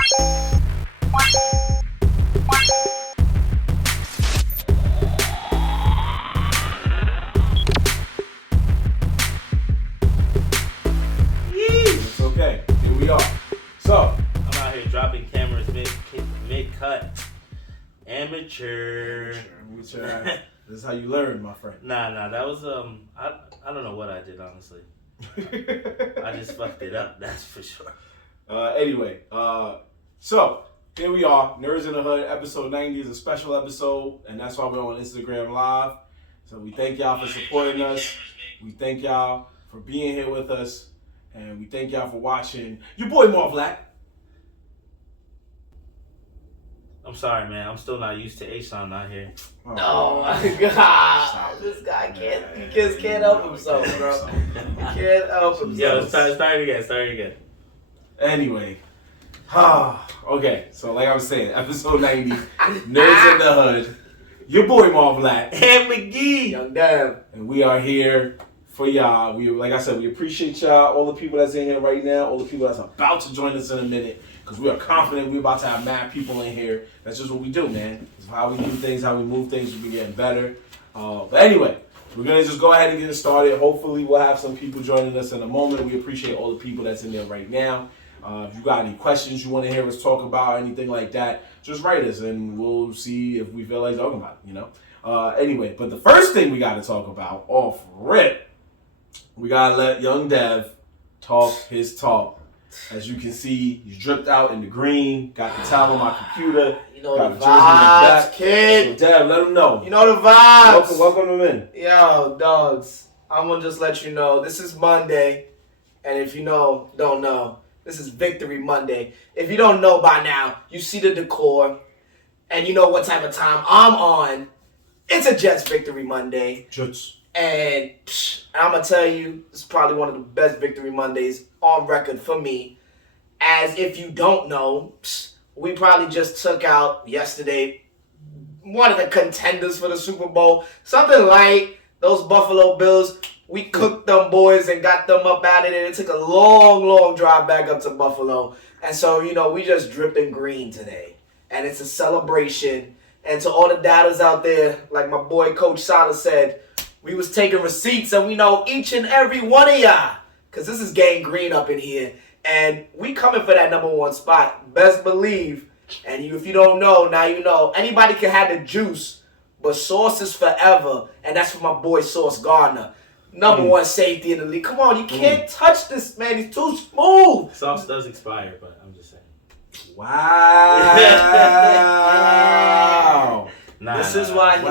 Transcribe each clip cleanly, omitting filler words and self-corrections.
It's okay. Here we are. So, I'm out here dropping cameras mid-cut. Amateur. This is how you learn, my friend. Nah, that was, I don't know what I did, honestly. I just fucked it up, that's for sure. Anyway, so here we are. Nerds in the Hood, episode 90 is a special episode, and that's why we're on Instagram Live. So we thank y'all for supporting us. We thank y'all for being here with us. And we thank y'all for watching. Your boy Marv Black. I'm sorry, man. I'm still not used to A-Sean out here. Oh my God. This guy he just can't help himself, bro. He can't help himself. Yo, start again. Anyway. Okay, so like I was saying, episode 90, Nerds in the Hood. Your boy Marv Black. And McGee. Young Dev. And we are here for y'all. Like I said, we appreciate y'all, all the people that's in here right now, all the people that's about to join us in a minute, because we are confident we're about to have mad people in here. That's just what we do, man. It's how we do things, how we move things. We've been getting better. But anyway, we're going to just go ahead and get it started. Hopefully we'll have some people joining us in a moment. We appreciate all the people that's in there right now. If you got any questions you want to hear us talk about, anything like that, just write us and we'll see if we feel like talking about it, you know? Anyway, but the first thing we got to talk about, off rip, we got to let Young Dev talk his talk. As you can see, he's dripped out in the green, got the towel on my computer, You know got the a jersey in the back. vibes, kid. So Dev, let him know. You know the vibes. Welcome him in. Yo, dogs. I'm going to just let you know, this is Monday. And if you don't know, this is Victory Monday. If you don't know by now, you see the decor. And you know what type of time I'm on. It's a Jets Victory Monday. Jets. And I'm going to tell you, it's probably one of the best Victory Mondays on record for me. As if you don't know, we probably just took out yesterday one of the contenders for the Super Bowl. Something like those Buffalo Bills. We cooked them boys and got them up out of there. It took a long drive back up to Buffalo. And so, we just dripped in green today. And it's a celebration. And to all the doubters out there, like my boy Coach Sala said, we was taking receipts, and we know each and every one of y'all, because this is gang green up in here, and we coming for that number one spot. Best believe, and if you don't know, now you know. Anybody can have the juice, but Sauce is forever, and that's for my boy Sauce Gardner. Number one safety in the league. Come on, you can't touch this, man. He's too smooth. Sauce does expire, but I'm just saying. Wow. This is why he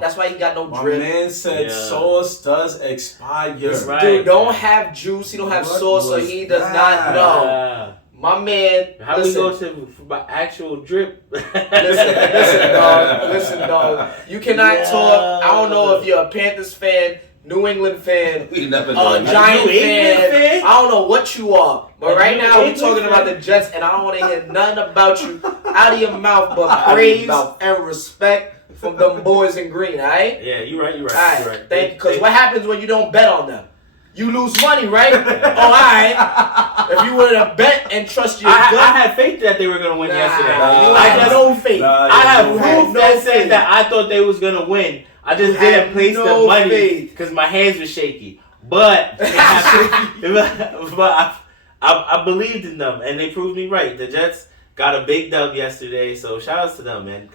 that's why he got no drip. My man said Sauce does expire. Right. Dude, don't have juice. He don't have sauce, so he does not know. My man, How we go to my actual drip? Listen, dog. You cannot talk. I don't know if you're a Panthers fan, New England fan, We never know. Giant New England fan? I don't know what you are. But right now, we're talking about the Jets, and I don't want to hear nothing about you out of your mouth but praise and respect from them boys in green, all right? Yeah, you're right. All right, thank you. Because what happens when you don't bet on them? You lose money, right? Oh, all right. If you would have bet and trust your gut. I had faith that they were going to win yesterday. You I had just no faith. I have You proof had that no said faith. that I thought they was going to win. I just You didn't had place no the money faith. because my hands were shaky. But I believed in them, and they proved me right. The Jets got a big dub yesterday, so shout outs to them, man.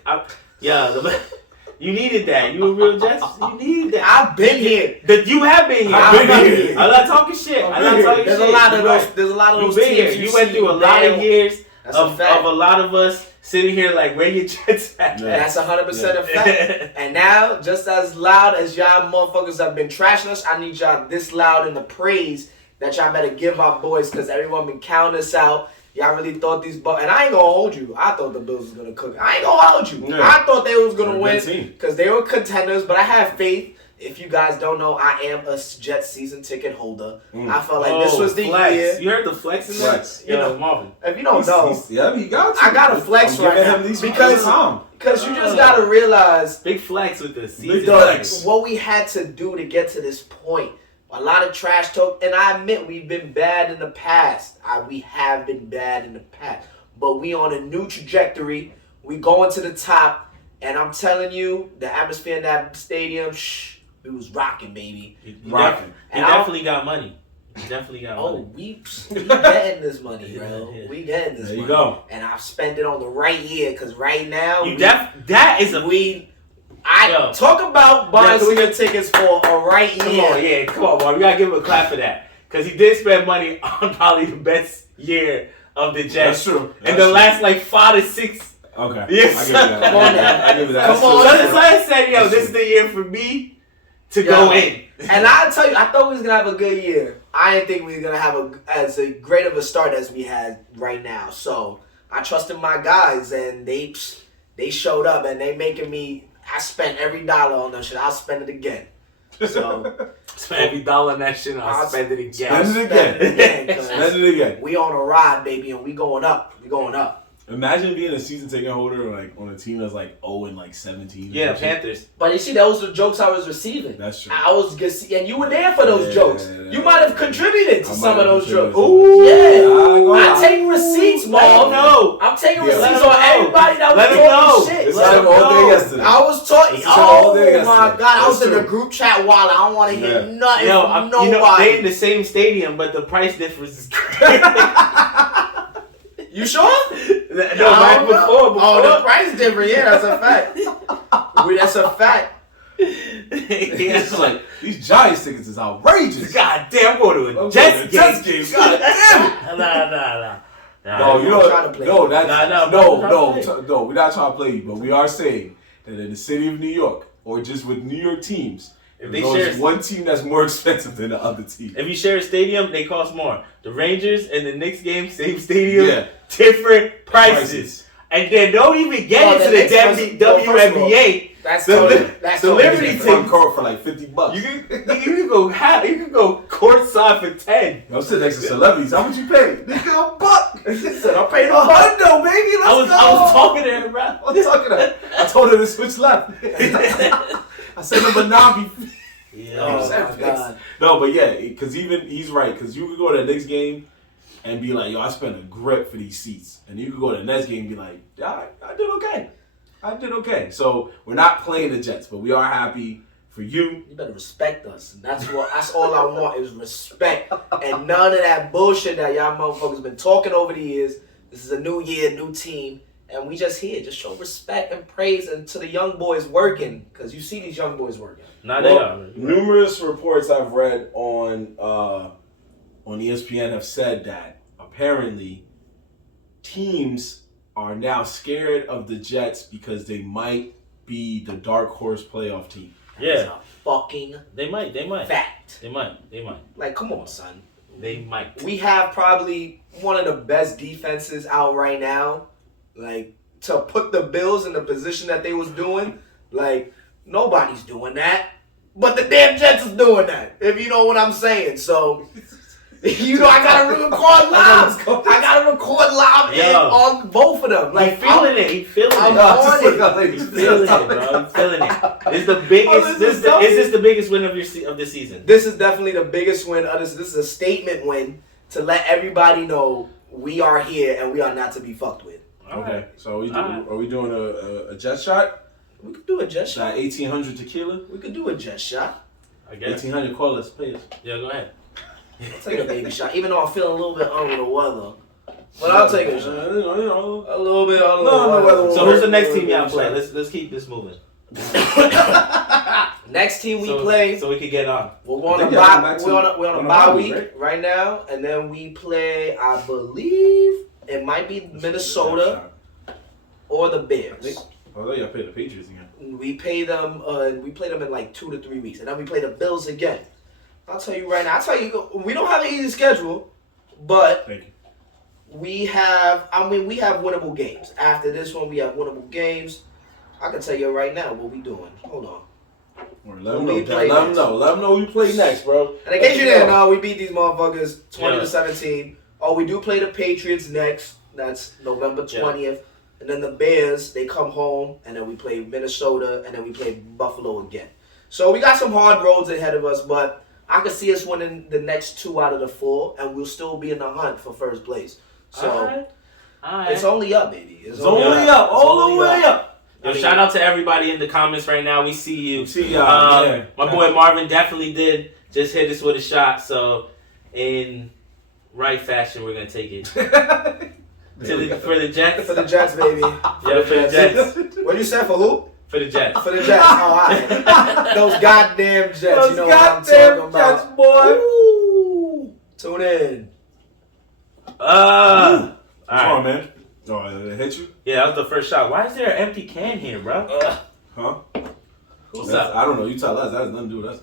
You needed that. You a real Jets. You needed that. I've been here. You have been here. I've been here. I'm not talking shit. I'm not talking There's shit. a lot of You're those. right. There's a lot of those You've been teams. here. You went through a lot of years That's of a fact. a lot of us sitting here like, where your Jets at? That's 100% a fact. And now, just as loud as y'all motherfuckers have been trashing us, I need y'all this loud in the praise that y'all better give our boys, because everyone been counting us out. Y'all really thought these Bucks, and I ain't gonna hold you. I thought the Bills was gonna cook. I ain't gonna hold you. Yeah. I thought they was gonna They're a win good team. because they were contenders, but I have faith. If you guys don't know, I am a Jets season ticket holder. I felt like this was the flex. year. You heard the flex in Flex. that? You know, Marvin. If you don't know, Yeah, he got to. I gotta flex I'm right giving now him these because you just gotta realize Big flex with this Big season. flex. what we had to do to get to this point. A lot of trash talk, and I admit we've been bad in the past. We have been bad in the past. but we on a new trajectory. We going to the top, and I'm telling you, the atmosphere in that stadium, we was rocking, baby. He Rocking. definitely got money. He definitely got Oh, money. we getting this money, bro. Yeah. We getting this There you money. go. And I've spent it on the right year, because right now, That is a Yo. talk about buying Yeah, season tickets for a right year. come on, boy. We gotta give him a clap for that. Because he did spend money on probably the best year of the Jets. That's true. In the last like 5 to 6 Okay. Yes. I give you that. Come on now. I give you that. Come on. That's So I said, yo, this is the year for me to go in. And I tell you, I thought we was gonna have a good year. I didn't think we were gonna have as a great of a start as we had right now. So I trusted my guys, and they showed up, and they making me. I spent every dollar on that shit. I'll spend it again. So Spend every dollar on that shit, I'll spend it again. Spend it again. 'cause Spend it again. we on a ride, baby, and we going up. We going up. Imagine being a season ticket holder like on a team that's like 0 and like 17. Yeah, the Panthers. But you see, those were the jokes I was receiving. That's true. I was just, and you were there for those Yeah, jokes. yeah, You might have contributed to I some might of have those jokes. contributed to Ooh, some. I take receipts, Let him Mom. know. I'm taking Yeah, let receipts him on know. everybody that Let was him talking know. shit. This Let happened him all day know. yesterday. I was talking. This happened all day Oh my yesterday. God! I was That's in the true. group chat while I don't want to hear Yeah. nothing Yo, from you know, nobody. they in the same stadium, but the price difference is crazy. You sure? No, back before. Oh, the price different. Yeah, that's a fact. That's a fact. It's like these Giants tickets is outrageous. God damn, go to a I'm Jets going to game. Jets game. God damn it. Nah. No, you I'm know, trying to play no, you. that's Nah, no, we're not trying to play you, but we are saying that in the city of New York, or just with New York teams, If they there's share- one team that's more expensive than the other team. If you share a stadium, they cost more. The Rangers and the Knicks game, same stadium, Yeah. different prices. And then don't even get Oh, into the the Knicks was- WNBA. That's The totally. li- That's the totally Liberty different. Front court for like $50. You can go courtside for 10. I'm sitting next to celebrities. How much you pay? Nigga, $1. He said, "I'm paying A no money." hundo, baby. Let's I was talking to her, bro. I'm talking to her. I told her to switch left. I said number 9. Oh my God. No, but yeah, because even he's right. Because you could go to the Knicks game and be like, yo, I spent a grip for these seats. And you could go to the Nets game and be like, yeah, I did okay. I did okay. So we're not playing the Jets, but we are happy for you. You better respect us. And that's all I want is respect. And none of that bullshit that y'all motherfuckers been talking over the years. This is a new year, new team. And we just here. Just show respect and praise and to the young boys working. Because you see these young boys working. Nah, they are. Numerous reports I've read on ESPN have said that apparently teams are now scared of the Jets because they might be the dark horse playoff team. That's Yeah, a fucking they might. fact. They might. Like, come on, son. They might. We have probably one of the best defenses out right now. Like, to put the Bills in the position that they was doing, like, nobody's doing that. But the damn Jets is doing that, if you know what I'm saying. So, you know, I gotta record live. I gotta record live Yo. on both of them. Like, He feeling it. He feeling I'm it. on it. He's feeling it, bro. He's feeling it. It's the biggest. Is this the biggest win of the season? This is definitely the biggest win of this. This is a statement win to let everybody know we are here and we are not to be fucked with. Okay, so are we doing a jet shot? We could do a jet shot. Shot 1800 tequila? We could do a jet shot. I guess. 1800, call us, pay us. Yeah, go ahead. I'll take a baby shot, even though I'm feeling a little bit under the weather. But I'll take a shot. You know. A little bit under No, the weather. So who's the next team y'all play? Let's keep this moving. Next team we play. so we can get on. We're on I a think y'all bye. come back We're on a bye week right now, and then we play. I believe it might be Minnesota or the Bears. Oh, y'all pay the Patriots again. We pay them. We play them in like 2 to 3 weeks, and then we play the Bills again. I'll tell you right now. We don't have an easy schedule, but Thank you. we have. I mean, we have winnable games. After this one, we have winnable games. I can tell you right now what we doing. Hold on. Or let them We know. play Let them next. know. Let them know we play next, bro. And in case you didn't know, we beat these motherfuckers 20 Yeah. to 17. Oh, we do play the Patriots next. That's November 20th. And then the Bears, they come home, and then we play Minnesota, and then we play Buffalo again. So we got some hard roads ahead of us, but I can see us winning the next 2 out of the 4, and we'll still be in the hunt for first place. So Alright. Alright. It's only up, baby. It's only up, all the way up. Yo, shout out to everybody in the comments right now. We see you. See y'all. My boy Marvin definitely did just hit us with a shot. So, in right fashion, we're gonna take it for the Jets. For the Jets, baby. Yeah, for the Jets. What you said for who? For the Jets. For the Jets. Oh, all right. Those goddamn Jets. Those you know what I'm goddamn talking about. Jets, boy. Ooh. Tune in. What's Alright. wrong, man? Oh, it hit you? Yeah, that was the first shot. Why is there an empty can here, bro? Huh? What's up? I don't know. You tell us. That has nothing to do with us.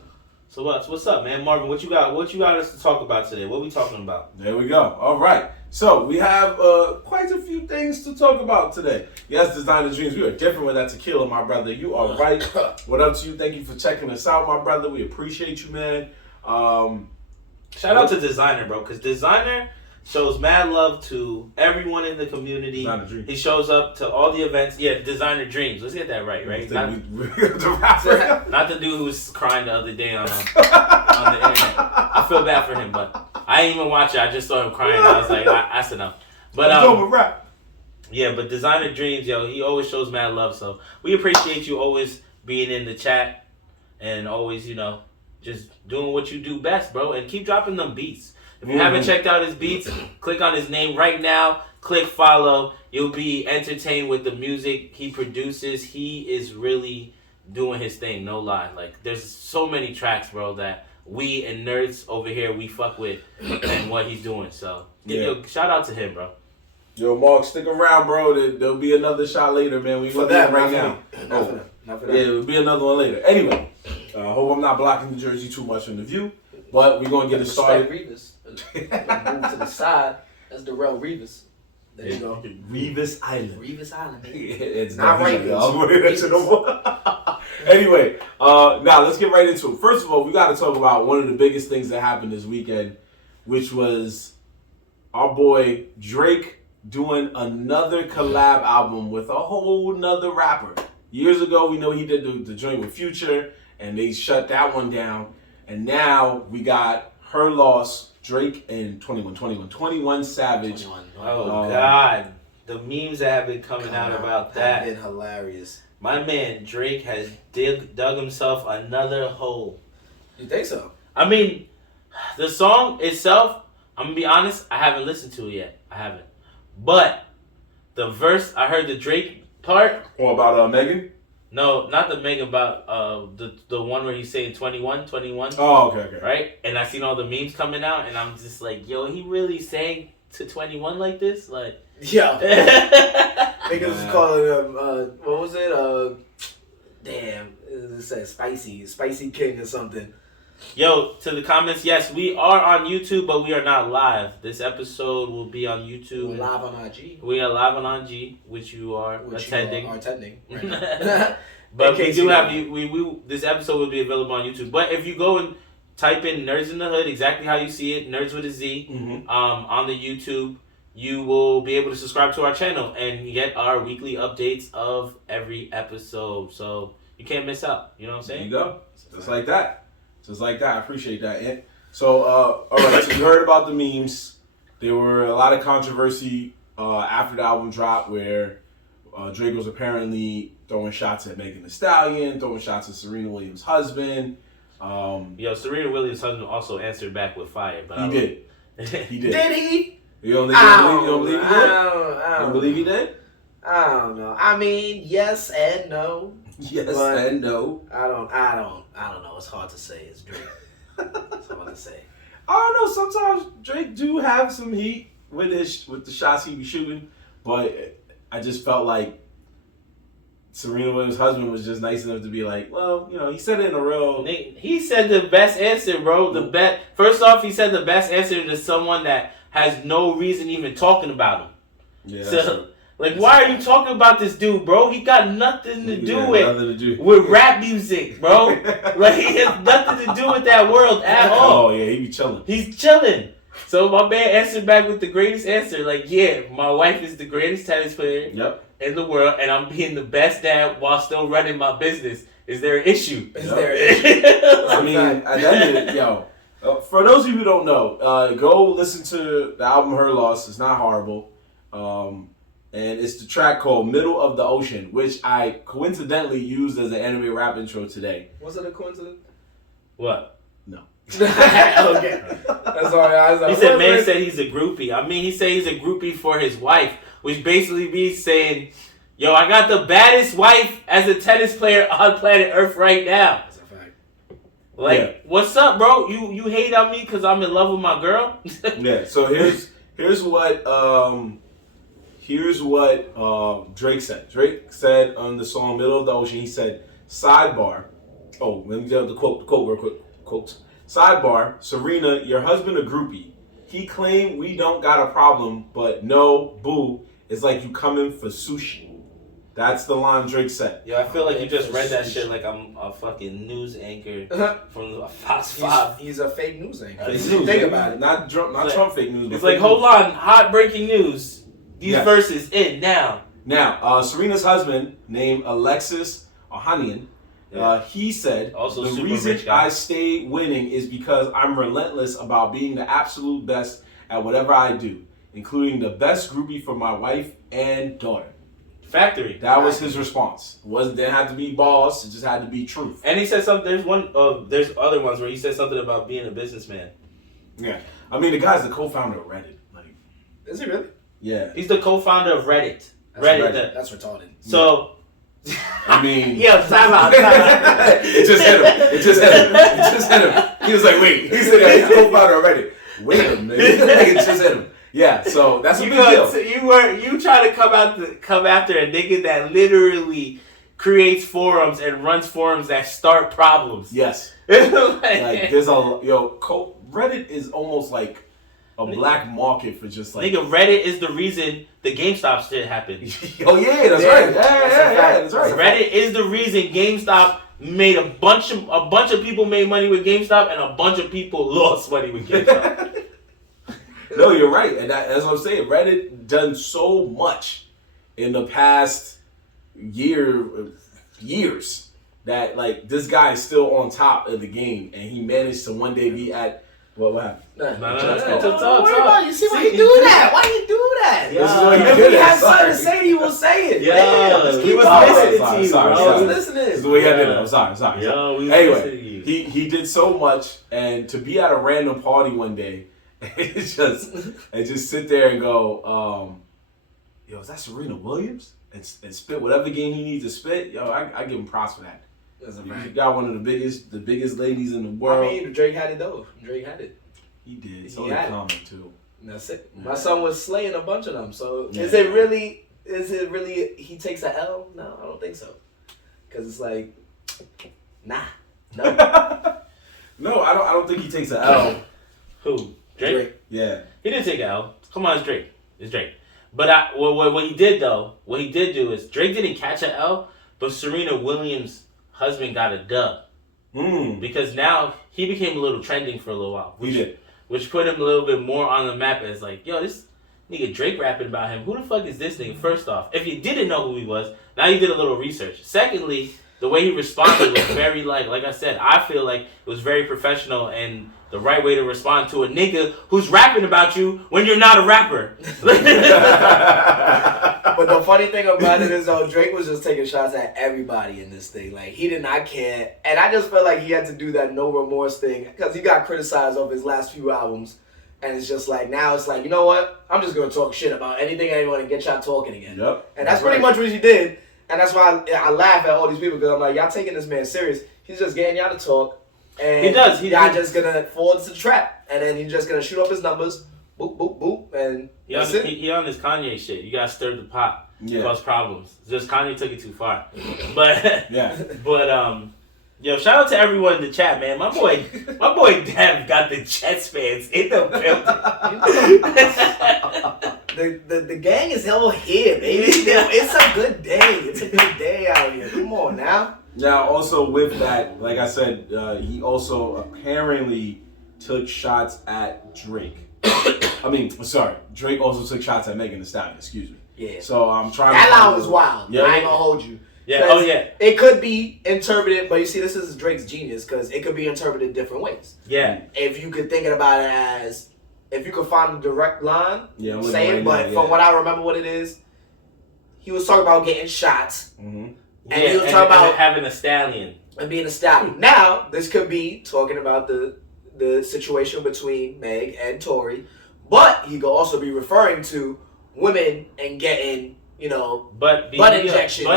So what's up, man? Marvin, what you got us to talk about today? What we talking about? There we go. All right. So we have quite a few things to talk about today. Yes, Designer Dreams. We are different with that tequila, my brother. You are right. What up to you? Thank you for checking us out, my brother. We appreciate you, man. Shout out to Designer, bro, because Designer shows mad love to everyone in the community. Designer Dreams. He shows up to all the events. Yeah, Designer Dreams. Let's get that right? The rapper. Not the dude who was crying the other day on the internet. I feel bad for him, but I didn't even watch it. I just saw him crying. I was like, that's enough. But rap. yeah, but Designer Dreams, yo, he always shows mad love. So we appreciate you always being in the chat and always, just doing what you do best, bro. And keep dropping them beats. If you haven't checked out his beats, click on his name right now. Click follow. You'll be entertained with the music he produces. He is really doing his thing, no lie. Like, there's so many tracks, bro, that we and Nerdz over here, we fuck with and what he's doing. So, shout out to him, bro. Yo, Mark, stick around, bro. There'll be another shot later, man. We For gonna that do it right now. now. Not for that. Yeah, it'll be another one later. Anyway, hope I'm not blocking the jersey too much from the view, but we're gonna get it started. Revis. Move to the side. That's Darrell Revis. There you go. Revis Island. Revis Island, baby. It's Not not Revis. Anyway, now let's get right into it. First of all, we got to talk about one of the biggest things that happened this weekend, which was our boy Drake doing another collab album with a whole nother rapper. Years ago, we know he did the joint with Future, and they shut that one down. And now we got Her Loss, Drake and 21 Savage. 21. Oh, God. The memes that have been coming out about that. Been hilarious. My man Drake has dug himself another hole. You think so? I mean, the song itself, I'm going to be honest, I haven't listened to it yet. I haven't. But the verse, I heard the Drake part. What about Megan? No, not the Megan, about the one where he's saying 21. Oh, okay. Right? And I seen all the memes coming out, and I'm just like, yo, he really sang to 21 like this? Like, yeah. Niggas was calling him, what was it? Damn. It said Spicy King or something. Yo, to the comments, yes, we are on YouTube, but we are not live. This episode will be on YouTube. We're live on IG. We are live on IG, which you are attending. You are attending. Right now. But we do have you. We this episode will be available on YouTube. But if you go and type in Nerdz in the Hood, exactly how you see it, Nerdz with a Z, on the YouTube, you will be able to subscribe to our channel and get our weekly updates of every episode. So you can't miss out. You know what I'm saying? There you go. Just like that. I appreciate that, Ant. So, all right. So you heard about the memes. There were a lot of controversy after the album dropped, where Drake was apparently throwing shots at Megan Thee Stallion, throwing shots at Serena Williams' husband. Yo, Serena Williams' husband also answered back with fire. But he did. He did. Did he? You don't believe he did? I You don't believe he did? I don't know. I mean, yes and no. Yes But and no. I don't know. It's hard to say. It's Drake. It's hard to say. I don't know. Sometimes Drake do have some heat with the shots he be shooting, but I just felt like Serena Williams' husband was just nice enough to be like, well, he said it in a real. He said the best answer, bro. First off, he said the best answer to someone that has no reason even talking about him. Yeah. So, like, why are you talking about this dude, bro? He got nothing to do with rap music, bro. Like, he has nothing to do with that world at all. Oh, yeah, he be chilling. He's chilling. So my man answered back with the greatest answer. Like, yeah, my wife is the greatest tennis player in the world, and I'm being the best dad while still running my business. Is there an issue? Is there an issue? I mean, at the end of it, for those of you who don't know, go listen to the album Her Loss. It's not horrible. And it's the track called Middle of the Ocean, which I coincidentally used as an anime rap intro today. Was it a coincidence? What? No. Okay. That's all right. He said, man said he's a groupie. I mean, he said he's a groupie for his wife, which basically means saying, yo, I got the baddest wife as a tennis player on planet Earth right now. That's a fact. Like, what's up, bro? You hate on me because I'm in love with my girl? Yeah, so here's what Drake said. Drake said on the song Middle of the Ocean, he said, sidebar. Oh, let me get the quote real quick. Quote. Sidebar, Serena, your husband a groupie. He claimed we don't got a problem, but no, boo, it's like you coming for sushi. That's the line Drake said. Yo, I feel like you just read that shit like I'm a fucking news anchor from Fox 5. He's a fake news anchor. Fake Think news, about it. Not Trump fake news. It's like, hold on, hot breaking news. These verses in now. Now, Serena's husband, named Alexis Ohanian, he said, also the super reason rich guy. I stay winning is because I'm relentless about being the absolute best at whatever I do, including the best groupie for my wife and daughter. Factory. That was his response. Didn't have to be boss, it just had to be truth. And he said something, there's other ones where he said something about being a businessman. Yeah. I mean, the guy's the co-founder of Reddit. Like, Is he really? yeah. He's the co-founder of Reddit. Reddit. That's retarded. So, I mean... yeah, time out. It just hit him. He was like, wait. He said he's the co-founder of Reddit. Wait a minute. It just hit him. Yeah, so that's a big deal. You try to come after a nigga that literally creates forums and runs forums that start problems. Yes. like there's Reddit is almost like a black market for just like... Nigga, Reddit is the reason the GameStop shit happened. Oh yeah, that's right. Yeah, that's right. Reddit is the reason GameStop made a bunch of people made money with GameStop and a bunch of people lost money with GameStop. No, you're right, and that's what I'm saying. Reddit done so much in the past years that like this guy is still on top of the game, and he managed to one day be at what happened? Don't worry about it. You see why he do that? Why he do that? This is what he If did. he had something to say, he will say it. Yeah, he was listening to you, bro. He was listening. This is the way I did it. I'm sorry. Yo, we Anyway, he did so much, and to be at a random party one day, and just sit there and go, yo, is that Serena Williams? And spit whatever game he needs to spit. Yo, I give him props for that. You got one of the biggest ladies in the world. I mean, Drake had it though. Drake had it. He did. So did Common too. That's it. My son was slaying a bunch of them. So is it really? He takes a L? No, I don't think so. Because it's like, nah, no. No, I don't think he takes an L. Who? Drake? Yeah. He didn't take an L. Come on, it's Drake. It's Drake. But what he did do is Drake didn't catch an L, but Serena Williams' husband got a dub. Because now he became a little trending for a little while. Which put him a little bit more on the map as like, yo, this nigga Drake rapping about him. Who the fuck is this nigga? First off, if you didn't know who he was, now you did a little research. Secondly, the way he responded was very like I said, I feel like it was very professional and the right way to respond to a nigga who's rapping about you when you're not a rapper. But the funny thing about it is, though, Drake was just taking shots at everybody in this thing. Like, he did not care. And I just felt like he had to do that no remorse thing because he got criticized over his last few albums. And it's just like, now it's like, you know what? I'm just going to talk shit about anything, anyone, and get y'all talking again. Yep. And that's pretty much what he did. And that's why I laugh at all these people because I'm like, y'all taking this man serious. He's just getting y'all to talk. And he does. Y'all just going to fall into the trap. And then he's just going to shoot up his numbers. Boop, boop, boop. And that's it. He on this Kanye shit. You got to stir the pot. Cause problems. Just Kanye took it too far. But yo, shout out to everyone in the chat, man. My boy Dev got the Jets fans in the building. the gang is all here, baby. It's a good day. It's a good day out here. Come on now. Now, also with that, like I said, he also apparently took shots at Drake. Drake also took shots at Megan Thee Stallion. Excuse me. Yeah. So I'm trying. That line was wild. Yeah. I ain't gonna hold you. Yeah. Oh yeah. It could be interpreted, but you see, this is Drake's genius because it could be interpreted different ways. Yeah. If you could think about it as if you could find the direct line, say it. Right but now, from what I remember, what it is, he was talking about getting shots, Mm-hmm. and he was talking about having a stallion and being a stallion. Now, this could be talking about the situation between Meg and Tory, but he could also be referring to women and getting, butt injections,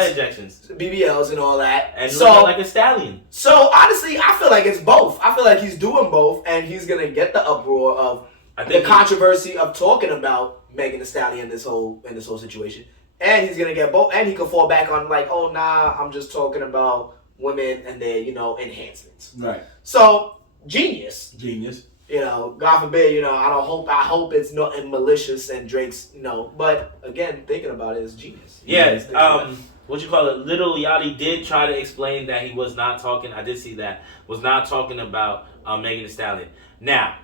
BBLs and all that. And so, looking like a stallion. So, honestly, I feel like it's both. I feel like he's doing both, and he's going to get the uproar of the controversy of talking about Megan Thee Stallion in this whole situation. And he's going to get both, and he could fall back on like, oh, nah, I'm just talking about women and their, enhancements. Right. So, genius. God forbid, I hope it's nothing malicious and Drake's, but again, thinking about it is genius. Yeah, what you call it? Little Yachty did try to explain that he was not talking. I did see that was not talking about Megan Thee Stallion. Now,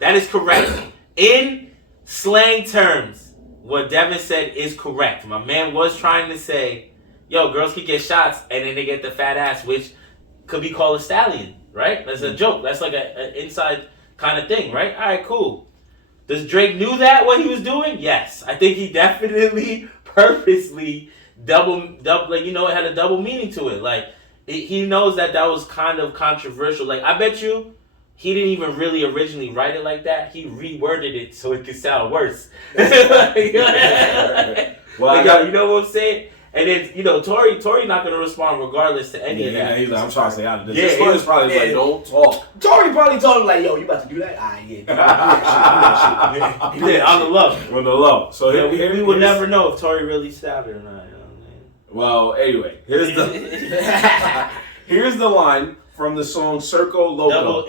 that is correct in slang terms. What Devin said is correct. My man was trying to say, "Yo, girls can get shots and then they get the fat ass, which could be called a stallion." Right? That's a joke. That's like an inside kind of thing, right? All right, cool. Does Drake knew that what he was doing? Yes. I think he definitely purposely double like, it had a double meaning to it. Like, he knows that was kind of controversial. Like, I bet you he didn't even really originally write it like that. He reworded it so it could sound worse. Well, you know what I'm saying? And then, Tory not going to respond regardless to any of that. He's like, I'm trying to stay out of this. Yeah, he's probably like, don't talk. Tory probably told him, like, yo, you about to do that? Yeah. Yeah, on the low. On the low. So we would never know if Tory really stabbed it or not. Well, anyway, here's the line from the song Circo Loco. Double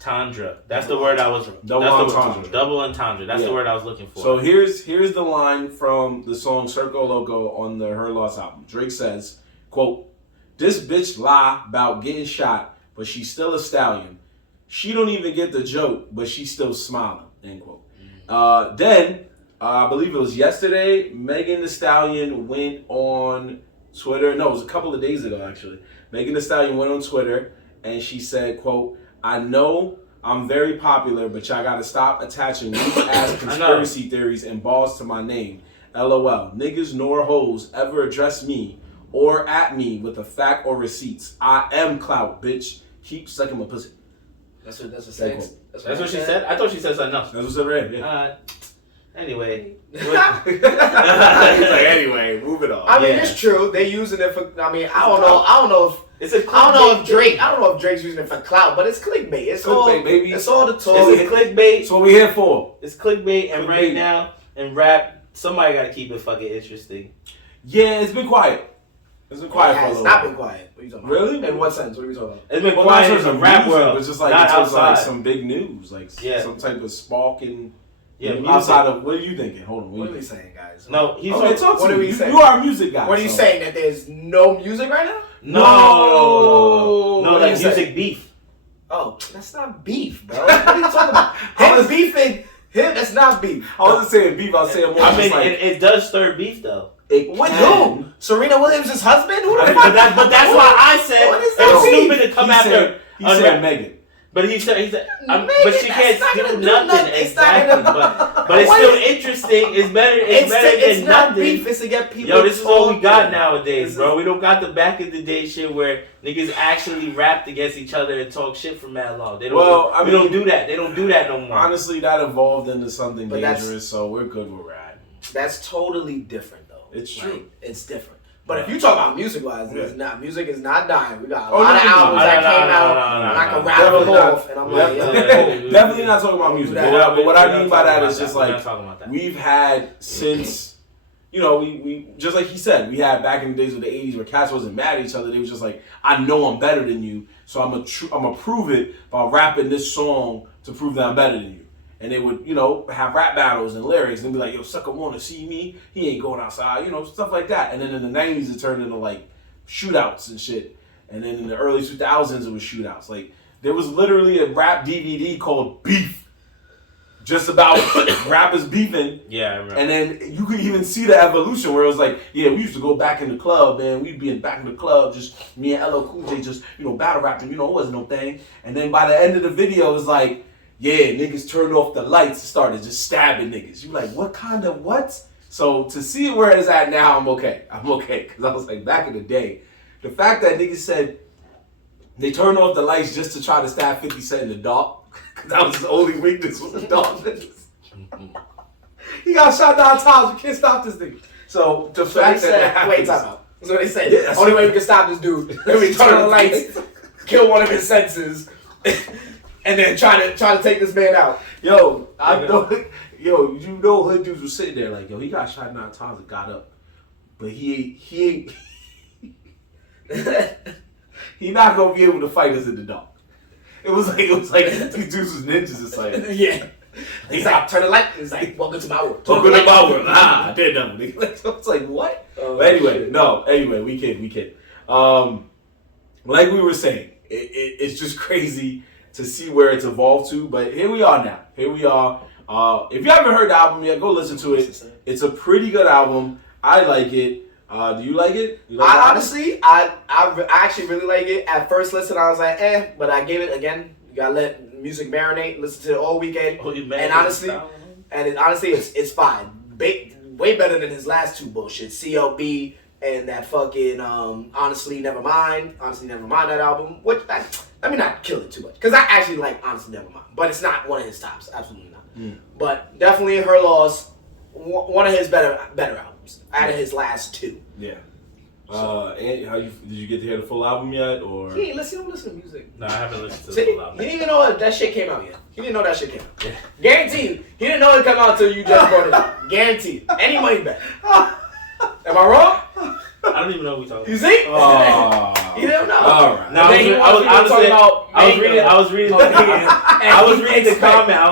entendre. That's the word I was. Double entendre. Double entendre. That's the word I was looking for. So here's the line from the song Circo Loco on the Her Loss album. Drake says, quote, "This bitch lie about getting shot, but she's still a stallion. She don't even get the joke, but she's still smiling." End quote. Then, I believe it was yesterday, Megan Thee Stallion went on Twitter. No, it was a couple of days ago, actually. Megan Thee Stallion went on Twitter, and she said, quote, "I know I'm very popular, but y'all gotta stop attaching weak-ass conspiracy theories and balls to my name. LOL. Niggas nor hoes ever address me or at me with a fact or receipts. I am clout, bitch. Keep sucking my pussy." That's what she said? I thought she said something else. That's what I read, yeah. Anyway. He's like, anyway, moving on. I mean, it's true. They're using it for, I don't know if Drake's using it for clout, but it's clickbait. It's clickbait, baby. It's all the talk. It's clickbait. That's what we're here for. It's clickbait, and right now, in rap, somebody gotta keep it fucking interesting. Yeah, it's been quiet. It's been quiet for a little while. It's not been quiet. What are you talking about? Really? In what sense? What are we talking about? It's been quiet in the rap world. It's just like, not outside. Like some big news, like some type of sparking. Yeah, outside of, what are you thinking? Hold on. What are we saying, guys? No, he's what are we saying? You are a music guy. What are you saying? That there's no music right now? No, like music beef. Oh, that's not beef, bro. What are you talking about? Him beefing, that's not beef. I wasn't saying beef. I was saying more. I mean, it does stir beef though. With who? Serena Williams' husband? Who the fuck? But that's why I said it's stupid to come after. He said Megan. But he said, but she can't do nothing. Exactly. But it's still interesting. It's better than nothing. It's not beef. It's to get people. Yo, this is all we got nowadays, bro. We don't got the back in the day shit where niggas actually rapped against each other and talk shit for mad long. They don't. We don't do that. They don't do that no more. Honestly, that evolved into something dangerous. So we're good where we're at. That's totally different, though. It's true. Like, it's different. But if you talk about music-wise, music is not dying. We got a lot of albums that came out, and I can rattle them off, and I'm like, definitely not talking about music. But what I mean by that is just like, we've had since, we just like he said, we had back in the days of the 80s where cats wasn't mad at each other. They was just like, I know I'm better than you, so I'm gonna prove it by rapping this song to prove that I'm better than you. And they would, have rap battles and lyrics and be like, yo, sucker wanna see me? He ain't going outside, stuff like that. And then in the 90s, it turned into like shootouts and shit. And then in the early 2000s, it was shootouts. Like, there was literally a rap DVD called Beef. Just about rappers beefing. Yeah, I remember. And then you could even see the evolution where it was like, yeah, we used to go back in the club, man. We'd be back in the club, just me and LL Cool J just, battle rapping. It wasn't no thing. And then by the end of the video, it was like, yeah, niggas turned off the lights and started just stabbing niggas. You like, what kind of what? So to see where it's at now, I'm okay. Because I was like, back in the day, the fact that niggas said they turned off the lights just to try to stab 50 Cent in the dark, because that was his only weakness was the darkness. He got shot 9 times. We can't stop this thing. So the fact that happens, wait, time out. So they said, Yeah, only way we can stop this dude is we turn on the lights, kill one of his senses, and then try to take this man out. Yo, you know hood dudes were sitting there like, yo, he got shot 9 times and got up. But he ain't he not gonna be able to fight us in the dark. It was like these dudes was ninjas. It's like, Yeah. He's like, turn the light. It's like, welcome to my world. welcome to my world. I did nothing. It's like, what? Oh, but anyway, shit. anyway, we kid. Like we were saying, it's just crazy to see where it's evolved to. But here we are now. Here we are. If you haven't heard the album yet, go listen to it. It's a pretty good album. I like it. Do you like it? You like the album? Honestly, I actually really like it. At first listen, I was like, but I gave it again. You gotta let music marinate. Listen to it all weekend. And honestly, it's fine. Way better than his last 2 bullshit. CLB and that fucking Honestly Nevermind. Honestly Nevermind, that album. Which let me not kill it too much, because I actually like Honestly Nevermind, but it's not one of his tops. Absolutely not. But definitely Her Loss, one of his better albums out of his last 2. Yeah. And did you get to hear the full album yet, or? He don't listen to music. No, I haven't listened to See, the he full album. didn't even know that shit came out yet. He didn't know that shit came out. Guarantee you, he didn't know it come out until you just brought it up. Guarantee. Any money back. Am I wrong? I don't even know what we're talking You about. see? Oh. You don't know. All right. No, I was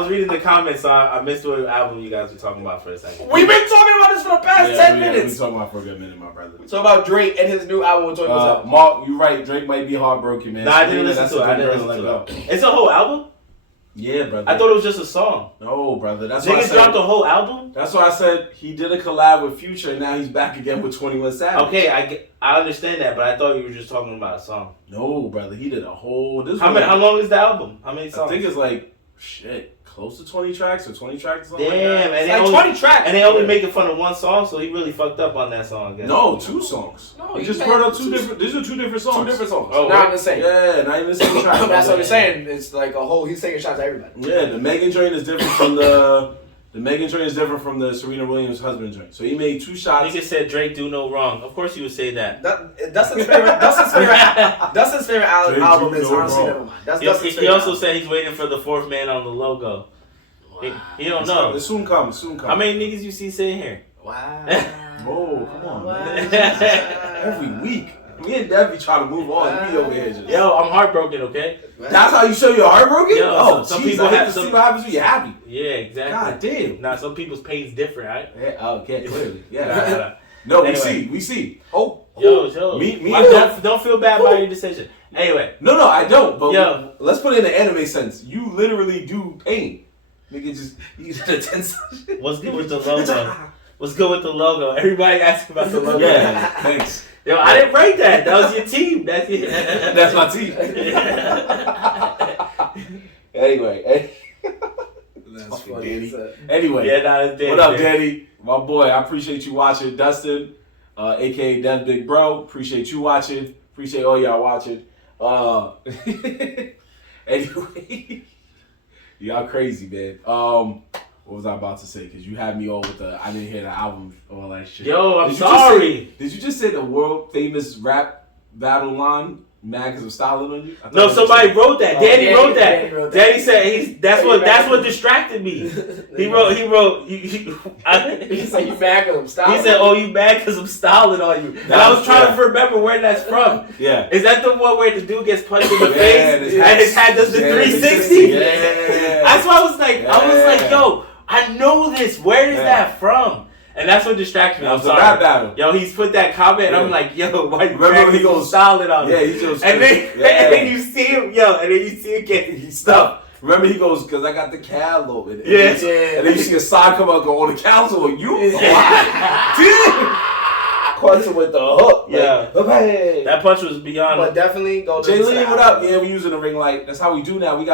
reading the comments, so I missed what album you guys were talking about for a second. We've been talking about this for the past 10 minutes. We talking about for a good minute, my brother. Talk about Drake and his new album. Mark, you're right. Drake might be heartbroken, man. No, I didn't listen to it. It's a whole album? Yeah, brother. I thought it was just a song. No, brother. That's why I Niggas said, dropped a whole album? That's why I said he did a collab with Future, and now he's back again with 21 Savage. Okay, I understand that, but I thought you were just talking about a song. No, brother. He did a whole. How long is the album? How many songs? I think it's like close to 20 tracks or 20 tracks. Or something Damn, like and It's like 20 tracks. And they only making fun of one song, so he really fucked up on that song. I guess. No, 2 songs. No, he he just made brought up two- 2 different. These are 2 different songs. 2 different songs. Oh, not the same. Yeah, not even the same track. That's what I'm saying. It's like a whole. He's taking shots at everybody. Yeah, the Megan joint is different from the Megan joint is different from the Serena Williams husband joint. So he made 2 shots. Nigga said Drake do no wrong. Of course you would say that. Dustin's favorite album is Honestly Nevermind. That's Dustin's He favorite also album. said he's waiting for the 4th man on the logo. He don't know. It soon comes. How many niggas you see sitting here? Wow. Oh, come on, man. Every week. Me and Dev be trying to move on. You be over here just. Yo, I'm heartbroken, okay? That's how you show you're heartbroken? Yo, Some some people people have have to some- see what happens when you're happy. Yeah, exactly. God damn. Nah, some people's pain's different, right? Yeah, okay, clearly. Nah, Yeah. nah. No, Anyway. we see. Oh. Yo. Me Don't feel bad about your decision. Anyway. No, I don't. But Yo. let's put it in the anime sense. You literally do pain. Nigga just use the tense. What's good with the logo? What's good with the logo? Everybody asking about the logo. Yeah, thanks. Yo, I didn't write that. That was your team. That's your... That's my team. Anyway. That's for Danny. Anyway. Yeah, nah, it's Danny. What up, Danny? My boy, I appreciate you watching. Dustin, aka Dev Big Bro, appreciate you watching. Appreciate all y'all watching. Anyway, y'all crazy, man. What was I about to say? Because you had me all with I didn't hear the album, all that shit. Yo, I'm Did you sorry. Did you just say the world famous rap battle line? Mad because I'm styling on you? I thought No, you somebody said- wrote that. Oh, Danny Danny wrote that. wrote that. Danny said that's what distracted me. He wrote. He said you back him. Stop. He said, "Oh, you mad because I'm styling on you." And I was trying to remember where that's from. Yeah. Is that the one where the dude gets punched in the Yeah, face and his hat does the 360? Yeah. That's why I was like, Yeah. yo, I know this. Where is Yeah. that from? And that's what distracted me. That I'm was a sorry. rap battle. Yo, he's put that comment, and I'm Yeah. like, yo, why you Remember mad when he 'cause I'm goes styling on Yeah, you? he goes. And then, Yeah. and then you see him, getting stuck. Remember he goes, because I got the cal open. And Yeah. then- And then you see a sign come out, go on the council, and you. Quantum with the hook. Yeah. Hey. That punch was beyond. But definitely go listen to Jaylene, that what up? album. Yeah, we using the ring light. That's how we do now. We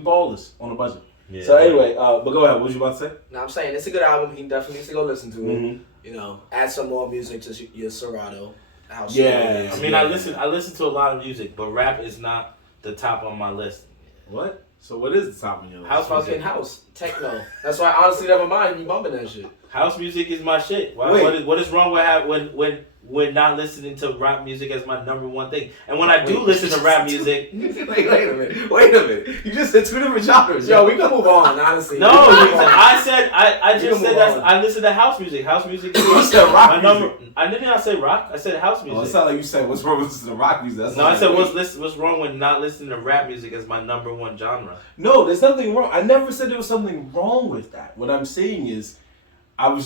ballers on the budget. Yeah. So anyway, but go ahead. What was you about to say? Now I'm saying it's a good album. He definitely needs to go listen to it. Mm-hmm. You know, add some more music to your Serato. House Yeah. I mean, I listen to a lot of music, but rap is not the top on my list. What? So what is the top of your list? House fucking house techno. That's why honestly, never mind you bumping that shit. House music is my shit. Why, Wait. what is wrong with when not listening to rap music as my number one thing? And when I do listen to rap music, Wait a minute. You just said two different genres. Yo, we can move on. Honestly, no, I just said move on. I listen to house music. House music is You said rock my number. I did not say rock. I said house music. Oh, it sounded like you said what's wrong with the rock music. That's No, I said like, what's wrong with not listening to rap music as my number one genre? No, there's nothing wrong. I never said there was something wrong with that. What I'm saying is,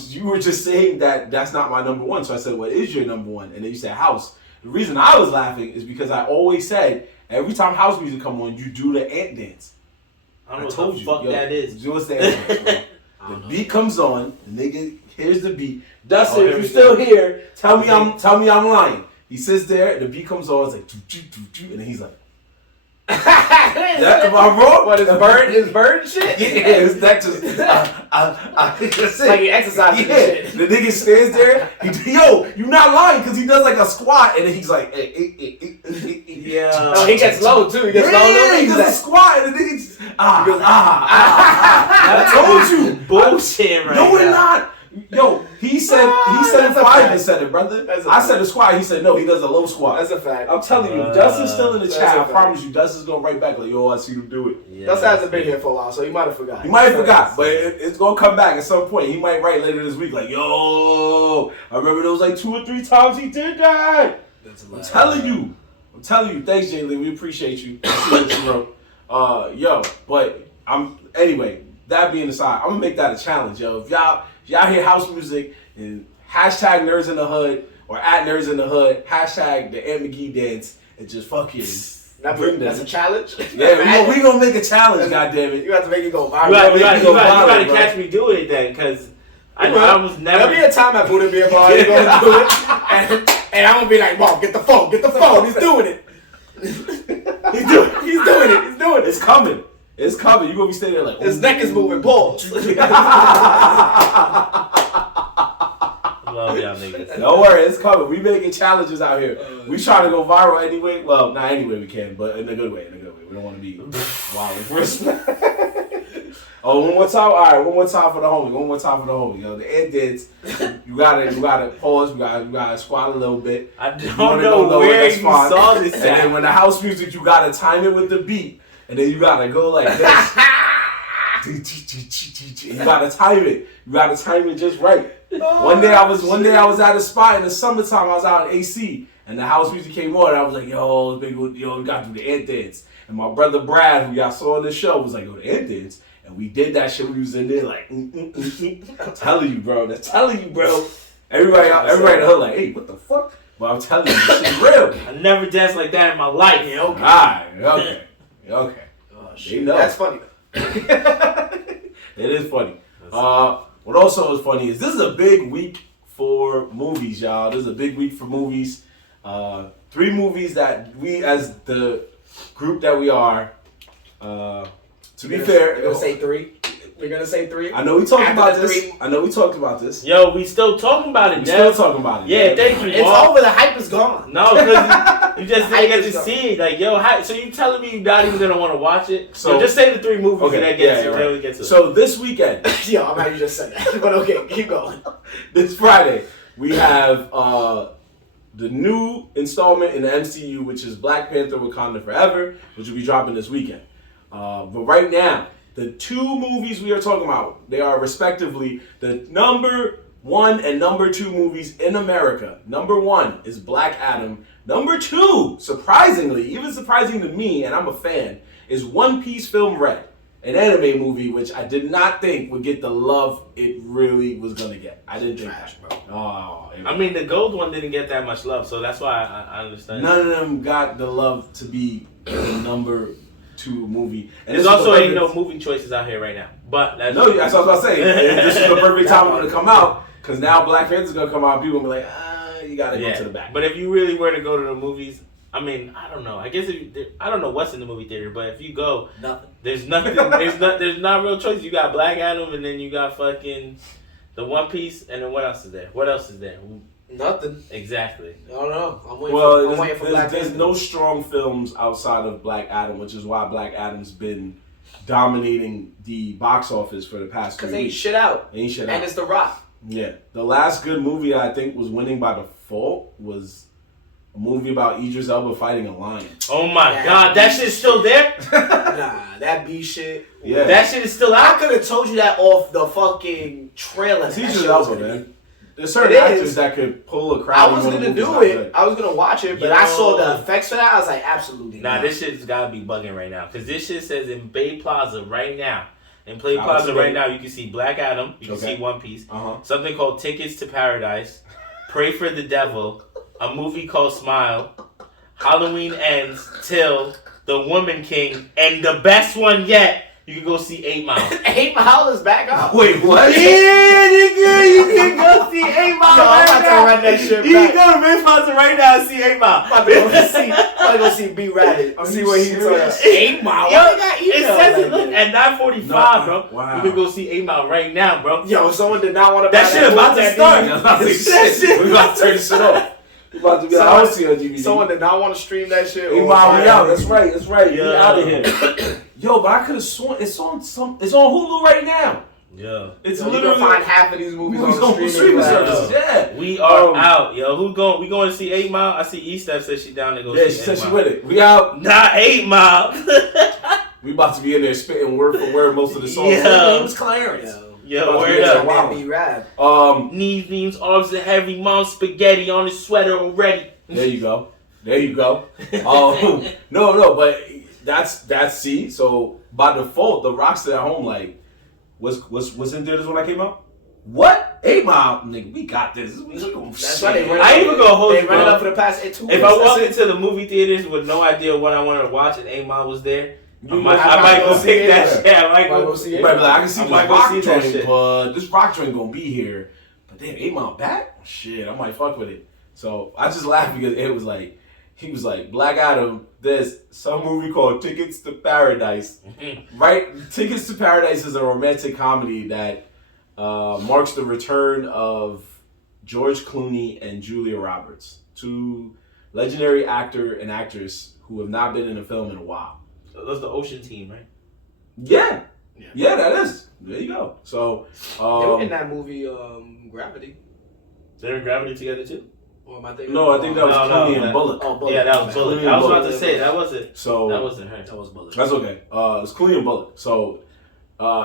you were just saying that that's not my number one. So I said, what is your number one? And then you said house. The reason I was laughing is because I always said every time house music come on, you do the ant dance. I don't know what the fuck that is. Do what's the ant dance, bro. The beat comes on, the nigga here's the beat. Dustin, Oh, if here you we still go. here, tell me I'm lying. He sits there, the beat comes on, it's like and then he's like, that am I wrong? What is bird shit? Yeah, his neck just It's like he exercises. yeah, Shit. the nigga stands there. Yo, you not lying because he does like a squat and then he's like, Yeah. No, he gets low too. He gets low. yeah, he does a squat and the nigga just I told you, Bullshit right no, we're now. not. Yo, he said that's a five fact. and said it, brother. That's a I fact. said a squat. He said no. He does a low squat. That's a fact. I'm telling you, Dustin's still in the That's chat. a I fact. promise you, Dustin's gonna write back like, yo, I see him do it. Yeah, Dustin hasn't been here for a while, so he might have forgot. He might have forgot, but it's gonna come back at some point. He might write later this week like, yo, I remember there was like 2 or 3 times he did that. I'm telling you. Thanks, Jay Lee. We appreciate you. I see what you wrote. Yo, but anyway, that being aside, I'm gonna make that a challenge, yo. If y'all hear house music and hashtag Nerds in the Hood or at Nerds in the Hood, hashtag the Ant McGee dance and just fucking bring That's a that. challenge. Yeah, we gonna make a challenge, goddammit. You have to make it go You viral. gotta catch me doing it then, because I was never. There'll be a time at Buddha Beer Bar you're gonna do it, and I'm gonna be like, "Whoa, get the phone! He's doing it. He's doing it. It's coming. You're gonna be standing there like, His neck is moving. Pause. Love y'all niggas. Don't worry, it's coming. We making challenges out here. We trying to go viral anyway. Well, not any way we can, but in a good way. We don't want to be wild first. Oh, one more time. All right, one more time for the homie. Yo, the ant dance. You gotta pause. You gotta squat a little bit. I You don't wanna know go lower, where that's you fine. saw this And then at. when the house music, you gotta time it with the beat, and then you gotta go like this. You gotta time it. You gotta time it just right. One day I was at a spot in the summertime. I was out in AC, and the house music came on. And I was like, yo, we gotta do the ant dance. And my brother Brad, who y'all saw on the show, was like, yo, the ant dance. And we did that shit. We was in there like, I'm telling you, bro. Everybody in the hood like, hey, what the fuck? But I'm telling you, this shit real. I never danced like that in my life. Yeah, okay. Alright, okay. Oh, They shit. know. That's funny. It is funny. What also is funny is this is a big week for movies, y'all. This is a big week for movies. 3 movies that we, as the group that we are, to be fair, We're gonna say 3. We're gonna say 3. I know we talked After about the this. 3. I know we talked about this. Yo, we still talking about it, We Dev. still talking about it. Yeah, thank you. It's Mark. over. The hype is gone. No, because you just didn't get to Hype is see it. Like, yo, so you telling me you're not even gonna want to watch it? So- So just say the 3 movies Okay, and then yeah, get you're to right. really get to it. So this weekend, Yo, I'm glad you just said that. But okay, keep going. this Friday, we have the new installment in the MCU, which is Black Panther: Wakanda Forever, which will be dropping this weekend. But right now, the 2 movies we are talking about, they are respectively the number 1 and number 2 movies in America. Number 1 is Black Adam. Number 2, surprisingly, even surprising to me, and I'm a fan, is One Piece Film Red, an anime movie which I did not think would get the love it really was gonna get. I didn't think Trash, that. bro. Oh, I mean, the gold one didn't get that much love, so that's why I understand. none of them got the love to be the number 2 movie. And There's this was also the ain't no perfect- movie choices out here right now. But that's No, that's what I was about to say. And this is the perfect time for it to come out because now Black Panther's gonna come out. People will be like, you gotta go to the back. But if you really were to go to the movies, I mean, I don't know. I guess I don't know what's in the movie theater, but if you go, Nothing. there's nothing. There's not real choice. You got Black Adam, and then you got fucking the One Piece, and then what else is there? What else is there? Nothing. Exactly. I don't know. I'm waiting for Black there's Panther. no strong films outside of Black Adam, which is why Black Adam's been dominating the box office for the past 3 Because weeks. ain't shit out. Ain't shit And out. it's The Rock. Yeah. The last good movie I think was Winning by Default was a movie about Idris Elba fighting a lion. Oh my god, that shit's still there? Nah, that B shit. Yeah. That shit is still I out? could have told you that off the fucking trailer. It's That Idris shit was Elba, gonna man. be- There's certain It actors is. that could pull a crowd. I was even gonna when the do movie's it. not good. I was gonna watch it, but Yo. I saw the effects for that. I was like, absolutely Nah, not. this shit's gotta be bugging right now. Because this shit says in Bay Plaza right now. In Bay Shout out Plaza to right Bay. now, you can see Black Adam, you can Okay. see One Piece, Uh-huh. something called Tickets to Paradise, Pray for the Devil, a movie called Smile, Halloween Ends, Till, The Woman King, and the best one yet, you can go see 8 Mile. 8 Mile is back up. Wait, what? Yeah, nigga, you can go see 8 Mile Yo, I'm right about to now. run that shit You back. can go to Bay Plaza right now and see 8 Mile. I'm about to go see B Rabbit. Are See you what he's serious? talking 8 Mile. Yo, Why they got it email says it, like look, that? at 9:45, bro. Wow. You can go see 8 Mile right now, bro. Yo, someone did not want to buy That shit about to movie start. Yeah, I was about to That say, shit- shit. We about to turn this shit off. We about to be like, I don't see on DVD. Someone did not want to stream that shit. Hey, or wow, buy we it. out. That's right. That's right. We Yeah. out of here. Yo, but I could have sworn it's on It's on Hulu right now. Yeah. It's Yo, you literally can find half of these movies on streaming streaming services. platforms. Yeah. We are Um, out, yo. Who going? We going to see 8 Mile? I see E-Steph said she down to go Yeah, see she 8 said she Mile. with it. We out. Not 8 Mile. We about to be in there spitting word for word most of the songs. Yeah. His name was Clarence. Yo, Yo, word Yeah, up. wow. that B Rab. Knees, beams, arms, and heavy. Mom spaghetti on his sweater already. There you go. There you go. No, but that's see. So by default, the Rock's at home like was in theaters when I came out. What? 8 Mile, nigga, we got this. We gonna That's shit. why they run I ain't even gonna hold They you, ran it bro. up for the past 2 weeks. If I walk That's it. into the movie theaters with no idea what I wanted to watch and 8 Mile was there, I You might might go go pick see that it. shit. I might Might go go see You it. might be like, I can see I this might go rock see that joint, shit. but this rock joint gonna be here. But damn, 8 Mile back? Shit, I might fuck with it. So I just laughed because it was like, he was like, Black Adam, there's some movie called Tickets to Paradise. Right? Tickets to Paradise is a romantic comedy that marks the return of George Clooney and Julia Roberts, two legendary actor and actress who have not been in a film in a while. That's the Ocean team, right? Yeah, that is. There you go. So, They were in that movie, Gravity. They're in Gravity together too? Or am I thinking? no, I think that was No, Clooney no, and Bullock. Oh, Bullock. Yeah, that was Bullock. I was about to say that wasn't So that wasn't her. That was Bullock. that's okay. It's Clooney and Bullock. So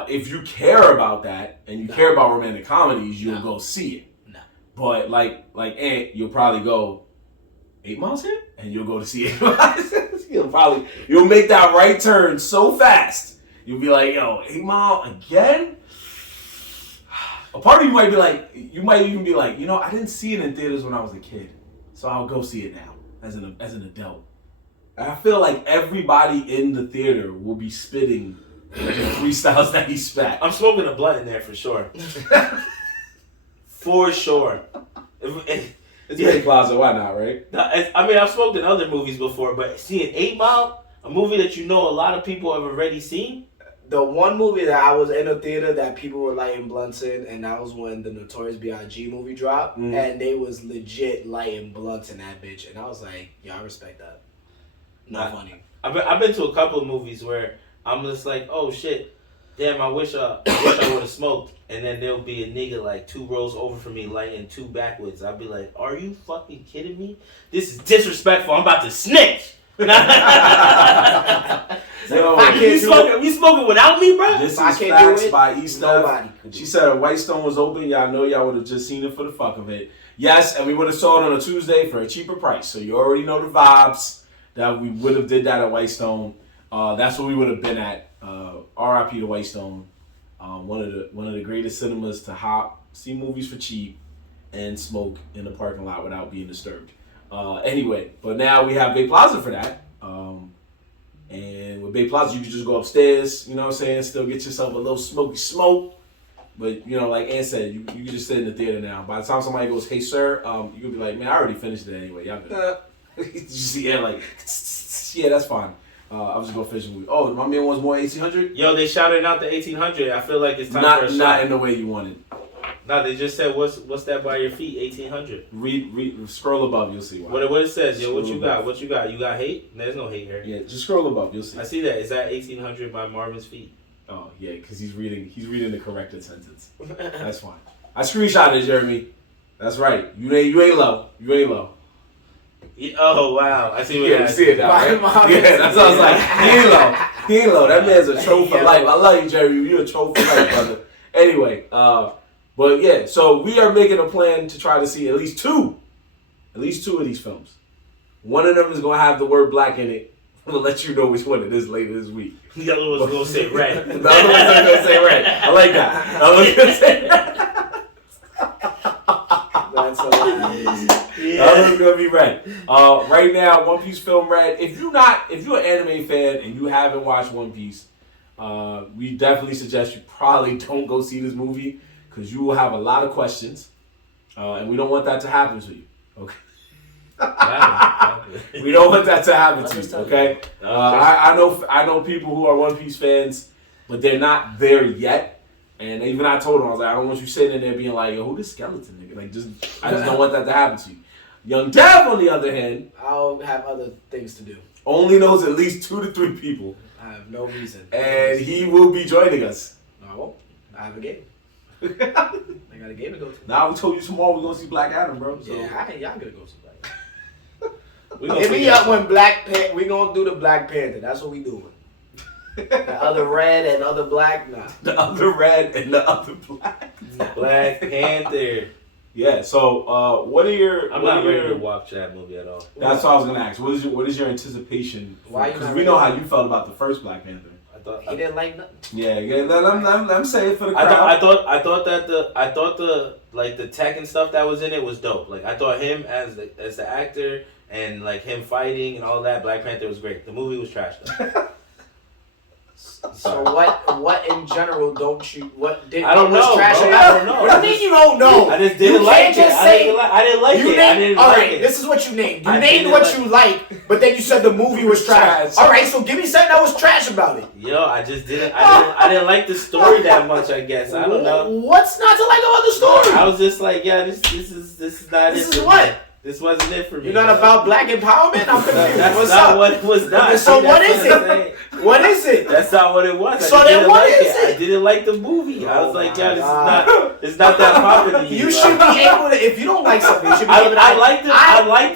if you care about that and you care about romantic comedies, you'll go see it. No. But like Ant, you'll probably go 8 Miles here, and you'll go to see 8 Miles. You'll make that right turn so fast. You'll be like, yo, 8 Mile again. A part of you might be like, you might even be like, I didn't see it in theaters when I was a kid, so I'll go see it now as an adult. And I feel like everybody in the theater will be spitting the freestyles that he spat. I'm smoking a blunt in there for sure. For sure. It's Bay Plaza, why not, right? I mean, I've smoked in other movies before, but seeing 8 Mile, a movie that a lot of people have already seen. The one movie that I was in a theater that people were lighting blunts in, and that was when the Notorious B.I.G. movie dropped, and they was legit lighting blunts in that bitch, and I was like, yo, I respect that. Not funny. I've been to a couple of movies where I'm just like, oh shit, damn, I wish I would have smoked, and then there'll be a nigga like 2 rows over from me lighting 2 backwards. I'll be like, are you fucking kidding me? This is disrespectful. I'm about to snitch. Yo, You smoking without me, bro? this is I can't do Facts it, by East nobody could do She it. said a White Stone was open. Y'all know y'all would have just seen it for the fuck of it. Yes, and we would have saw it on a Tuesday for a cheaper price. So you already know the vibes that we would have did that at White Stone. That's what we would have been at. R.I.P. to White Stone. One of the greatest cinemas to hop, see movies for cheap, and smoke in the parking lot without being disturbed. Anyway, but now we have Bay Plaza for that. And with Bay Plaza, you can just go upstairs, you know what I'm saying, still get yourself a little smoky smoke. But, like Ann said, you can just sit in the theater now. By the time somebody goes, hey, sir, you can be like, man, I already finished it anyway. Y'all good. You see, yeah, like, yeah, that's fine. I'm just going to finish the movie. Oh, my man wants more 1800? Yo, they shouted out the 1800. I feel like it's time for a shot. Not in the way you wanted. No, they just said, what's that by your feet? 1800. Read, scroll above, you'll see why. What it says, yo, what you Scroll got? above. What you got? You got hate? There's no hate here. Yeah, just scroll above, you'll see. I see that. Is that 1800 by Marvin's feet? Oh, yeah, because he's reading the corrected sentence. That's fine. I screenshot it, Jeremy. That's right. You ain't low. You ain't low. Yeah, oh, wow. I see what Yeah, you see it now, right? Yeah, that's what I was like. He ain't low. He ain't low. That man's a troll for life. I love you, Jeremy. You're a troll for life, brother. Anyway, but yeah, so we are making a plan to try to see at least two of these films. One of them is going to have the word black in it. I'm going to let you know which one it is later this week. The other one's going to say red. The other one's going to say red. I like that. The other one's going to say red. That's hilarious. The other one's going to be red. Right now, One Piece film red. If you're an anime fan and you haven't watched One Piece, we definitely suggest you probably don't go see this movie because you will have a lot of questions. And we don't want that to happen to you. Okay. We don't want that to happen to you, okay? I know people who are One Piece fans, but they're not there yet. And even I told them, I was like, I don't want you sitting in there being like, yo, who this skeleton nigga? Like, I just don't want that to happen to you. Young Dev, on the other hand, I'll have other things to do. only knows at least 2 to 3 people, I have no reason. and he will be joining us. No, I won't. I have a game. I got a game to go to. Now we told you tomorrow we're gonna see Black Adam, bro. So. Yeah, y'all gonna go see Black We Hit me up when we gonna do the Black Panther. That's what we doing. The other red and other black, nah. The other red and the other black. Black Panther. Yeah. So, what are your? I'm not ready to watch that movie at all. That's what I was gonna ask. What is your anticipation? Why you Because not we know ready? how you felt about the first Black Panther. He didn't like nothing. Yeah. I'm saying for the crowd. I thought the like the tech and stuff that was in it was dope. Like I thought him as the actor and like him fighting and all that, Black Panther was great. The movie was trash though. So what in general don't you I don't know, trash bro. about I don't know. What do you mean you don't know? I just didn't like it. Just I didn't like it. I didn't all like right, it. this is what you named. You I named didn't what like- you like, but then you said the movie was trash. All right, so give me something that was trash about it. Yo, I just didn't. I didn't like the story that much. I guess I don't know. What's not to like about the story? I was just like, yeah, this is not it. This is for what? me. This wasn't it for me. You're not about black empowerment? I'm confused. That's What's not up? what it was. Not. So See, what that's is I'm it? saying. What is it? That's not what it was. So I just then didn't what like is it? it? I didn't like the movie. I was like, yeah, God. it's not that popular to me. You bro. should be able to. If you don't like something, you should be able to. I liked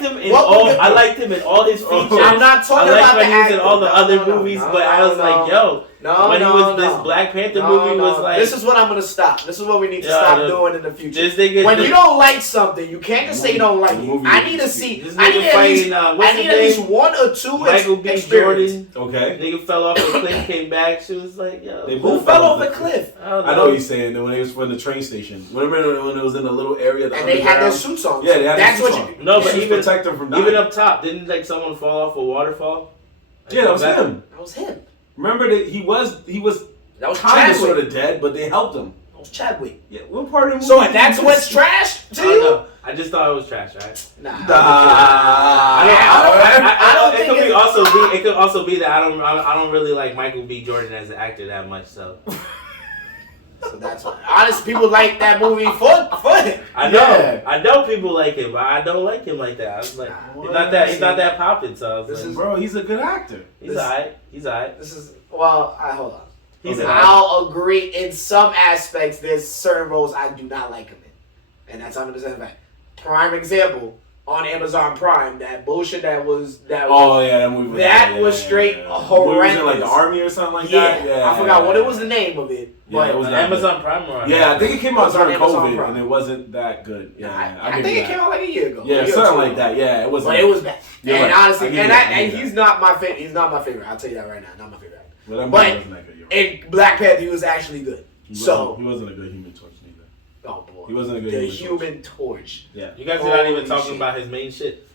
him in all his features. I'm not talking I liked about when the he was in acting. all the other No, movies, but I was like, yo, this Black Panther movie was like, This is what I'm gonna stop. This is what we need to Yeah, stop the- doing in the future. this nigga. When you don't like something, you can't just say you don't like The it. movie I is- need to see. This I need nigga at least. fighting, what's I need his at least name? 1 or 2 Michael B. experience. Jordan. Okay. Nigga fell off the cliff, came back. She was like, yo. They Who both fell off a cliff? I know what he's saying. When they was from the train station. Remember when it was in the little area? And they had their suits on. Yeah, they had That's their what suits you. on. No, but Suits even protect them from dying. even up top, didn't like someone fall off a waterfall? Yeah, that was him. That was him. Remember that he was That was kind of Chadwick. sort of dead, but they helped him. That was Chadwick. Yeah, what part of the movie? So that's what's trash to I don't you? know. I just thought it was trash, right? Nah. I don't think it could it's- be also be. It could also be that I don't really like Michael B. Jordan as an actor that much. So So that's why. Honest people like that movie for him. I know people like him, but I don't like him like that. I was like, he's not that popping. So I was like, Bro, he's a good actor. he's alright. He's alright. This is hold on. He's Okay. alright. I'll agree in some aspects. There's certain roles I do not like him in, and that's 100% fact. Prime example on Amazon Prime, that bullshit that was. Oh yeah, that movie. Was straight He was in like horrendous. the army or something like Yeah, that. Yeah, I forgot what it was the name of it. Yeah, But it was On not Amazon Prime or on Yeah, I think it came out It was on during Amazon COVID, Prime. and it wasn't that good. Yeah, I think it came out like a year ago. Yeah, a year or something two like ago. that. Yeah, it was. But it was bad. You're And right. honestly, I give and you that, I give you he's that. not my favorite. He's not my favorite. I'll tell you that right now. Not my favorite. But that movie But wasn't that good. You're right. in Black Panther, he was actually good. He So, wasn't a good Human Torch neither. oh boy, He wasn't a good the Human Torch. Human Torch. Yeah. You guys are not even Holy talking shit. about his main shit,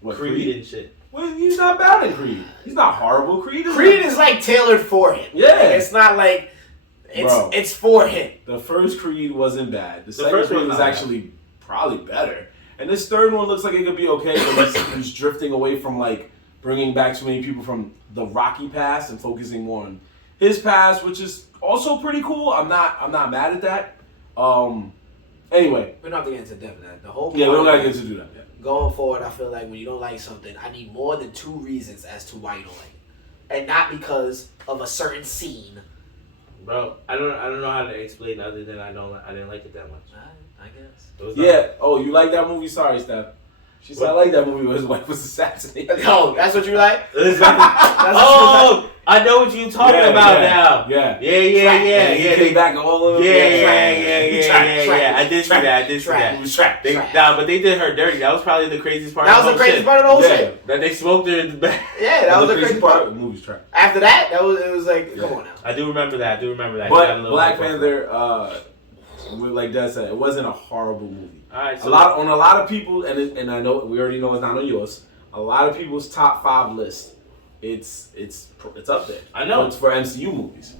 What Creed and shit. Well, he's not bad in Creed. He's not horrible. Creed Is like tailored for him. Yeah. Like, it's not like Bro. it's for him. The first Creed wasn't bad. The second first Creed one was not actually probably better. And this third one looks like it could be okay, but he's drifting away from like bringing back too many people from the Rocky past and focusing more on his past, which is also pretty cool. I'm not mad at that. Anyway, We don't have to get into depth of that. The whole yeah, we don't point gotta get to do that. Yeah. going forward, I feel like when you don't like something, I need more than 2 reasons as to why you don't like it, and not because of a certain scene. Bro, I don't know how to explain other than I didn't like it that much. I guess. It was Yeah. Oh, you like that movie? Sorry, Steph. She said I like that movie where his wife was assassinated. Oh, that's what you like? Oh, I know what you're talking about now. Yeah. Yeah. He came back all over. Yeah. I did see that. It was trapped. But they did her dirty. That was probably the craziest part. That was the craziest part of the whole shit. That they smoked her in the back. Yeah, that was the crazy part. The movie's trapped. After that, it was like, come on now. I do remember that. But Black Panther, like Dad said, it wasn't a horrible movie. All right, a lot of people, and I know we already know it's not on yours. A lot of people's top 5 list, it's up there. I know it's for MCU movies,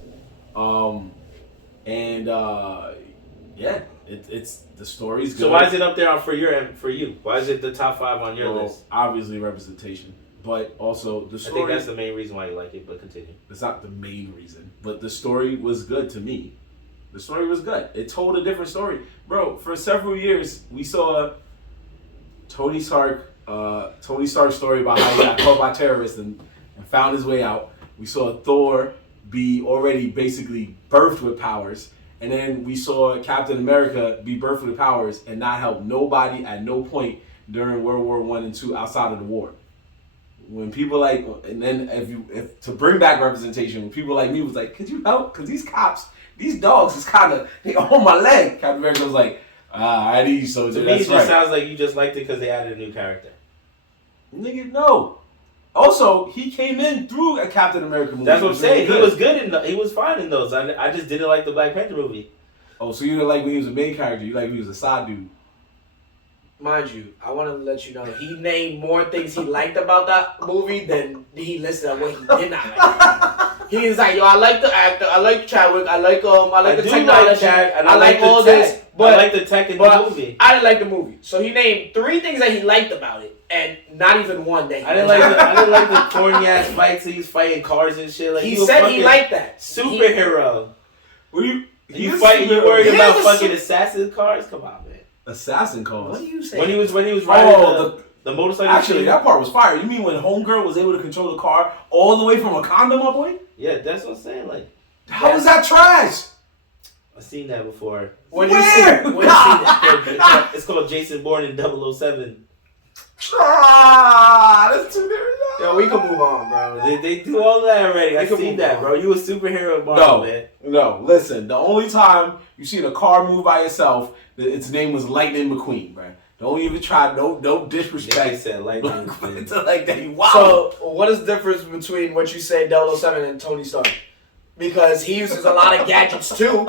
it's the story's good. So why is it up there for you? Why is it the top 5 on your list? Obviously representation, but also the story. I think that's the main reason why you like it. But continue. It's not the main reason, but the story was good to me. The story was good. It told a different story. Bro, for several years, we saw Tony Stark's story about how he got caught by terrorists and found his way out. We saw Thor be already basically birthed with powers. And then we saw Captain America be birthed with powers and not help nobody at no point during World War I and II outside of the war. When people like, and then if to bring back representation, when people like me was like, could you help? Because these cops, these dogs is kind of, they on my leg. Captain America was like, I need you, soldier. To me, it just sounds like you just liked it because they added a new character. Nigga, no. Also, he came in through a Captain America movie. That's what I'm saying. He was good he was fine in those. I just didn't like the Black Panther movie. Oh, so you didn't like when he was a main character. You like when he was a side dude. Mind you, I want to let you know he named more things he liked about that movie than he listed on what he did not like. He was like, yo, I like the actor, I like Chadwick, I like the technology, I like all this, but I like the tech in the movie. I didn't like the movie. So he named 3 things that he liked about it, and not even one that he I didn't like the corny ass fights. He was fighting cars and shit. Like he said he liked that superhero. You worried about fucking assassin cars? Come on, man. Assassin cars. What do you say? When he was riding the motorcycle. Actually, that part was fire. You mean when Homegirl was able to control the car all the way from Wakanda, my boy? Yeah, that's what I'm saying. Like, how is that trash? I've seen that before. Where? It's called Jason Bourne in 007. That's too different. Yo, we can move on, bro. They do all that already. I seen that, bro. You a superhero, Marvel, man. No, listen. The only time you seen a car move by itself, its name was Lightning McQueen, bro. Don't even try. No disrespect. They said Lightning McQueen. Like that. Wow. So, what is the difference between what you say 007 and Tony Stark? Because he uses a lot of gadgets too.